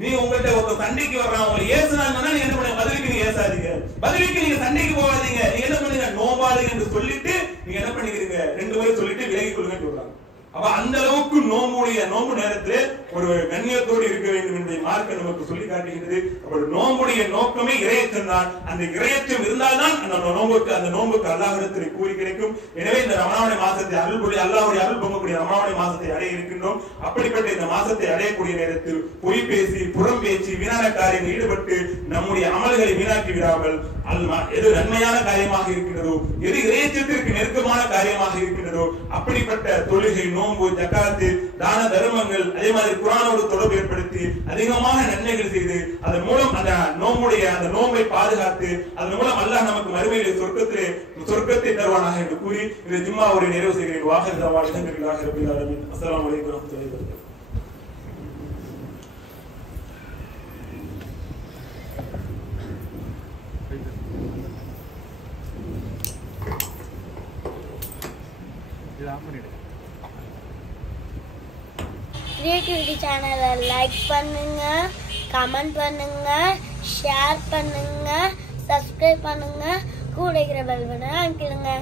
நீ உங்கள்கிட்ட ஒருத்தர் சண்டைக்கு வர்றான், உங்களை ஏசுனாங்கன்னா நீங்க என்ன பண்ணுங்க, பதிலுக்கு நீங்க ஏசாதீங்க, பதிலுக்கு நீங்க சண்டைக்கு போகாதீங்க, நீங்க என்ன பண்ணுங்க, நோம்பாளி என்று சொல்லிட்டு நீங்க என்ன பண்ணிக்கிறீங்க, 2 முறை சொல்லிட்டு விலகி கொள்ளுங்க சொல்றாங்க. அப்ப அந்த அளவுக்கு நோம்பு நேரத்தில் ஒரு கண்ணியத்தோடு இருக்க வேண்டும் என்பதை மார்க்க நமக்கு சொல்லி காட்டுகிறது. அப்படி நோம்புடைய நோக்கமே இறையச்சம் தான். அந்த இறையச்சம் இருந்தால்தான் அந்த நோம்புக்கு அல்லாஹ்விடத்தில் கூலி கிடைக்கும். எனவே இந்த ரமலானுடைய மாசத்தை அல்லாஹ்வுடைய அருள் பொங்கக்கூடிய ரமலானுடைய மாசத்தை அடைய இருக்கின்றோம். அப்படிப்பட்ட இந்த மாசத்தை அடையக்கூடிய நேரத்தில் பொய் பேசி புறம் பேசி வீணான காரியங்கள் ஈடுபட்டு நம்முடைய அமல்களை வீணாக்கி விடாமல் எது நன்மையான காரியமாக இருக்கின்றதோ எது இறையச்சத்திற்கு நெருக்கமான காரியமாக இருக்கின்றதோ அப்படிப்பட்ட தொழுகை, நோன்பு, ஜக்காத்து, தான தர்மங்கள், அதே மாதிரி குர்ஆனோடு தொடர்பு ஏற்படுத்தி அதிகமான நன்மைகள் செய்து அதன் மூலம் அந்த நோன்பை பாதுகாத்து அதன் மூலம் அல்லாஹ் நமக்கு மறுமையிலே சொர்க்கத்தை தருவானாக என்று கூறி இந்த ஜும்மா உரை நிறைவு செய்கிறேன். வாஹிர் தஅவானா அல்ஹம்துலில்லாஹி ரப்பில் ஆலமீன். அஸ்ஸலாமு அலைக்கும் வரஹ்மத்துல்லாஹி வபரகாத்துஹு. கிரியேட்டிவிட்டி சேனலை லைக் பண்ணுங்க, கமெண்ட் பண்ணுங்க, ஷேர் பண்ணுங்க, சப்ஸ்கிரைப் பண்ணுங்க, கூட இருக்கிற பெல் பட்டனை அழுத்திடுங்க.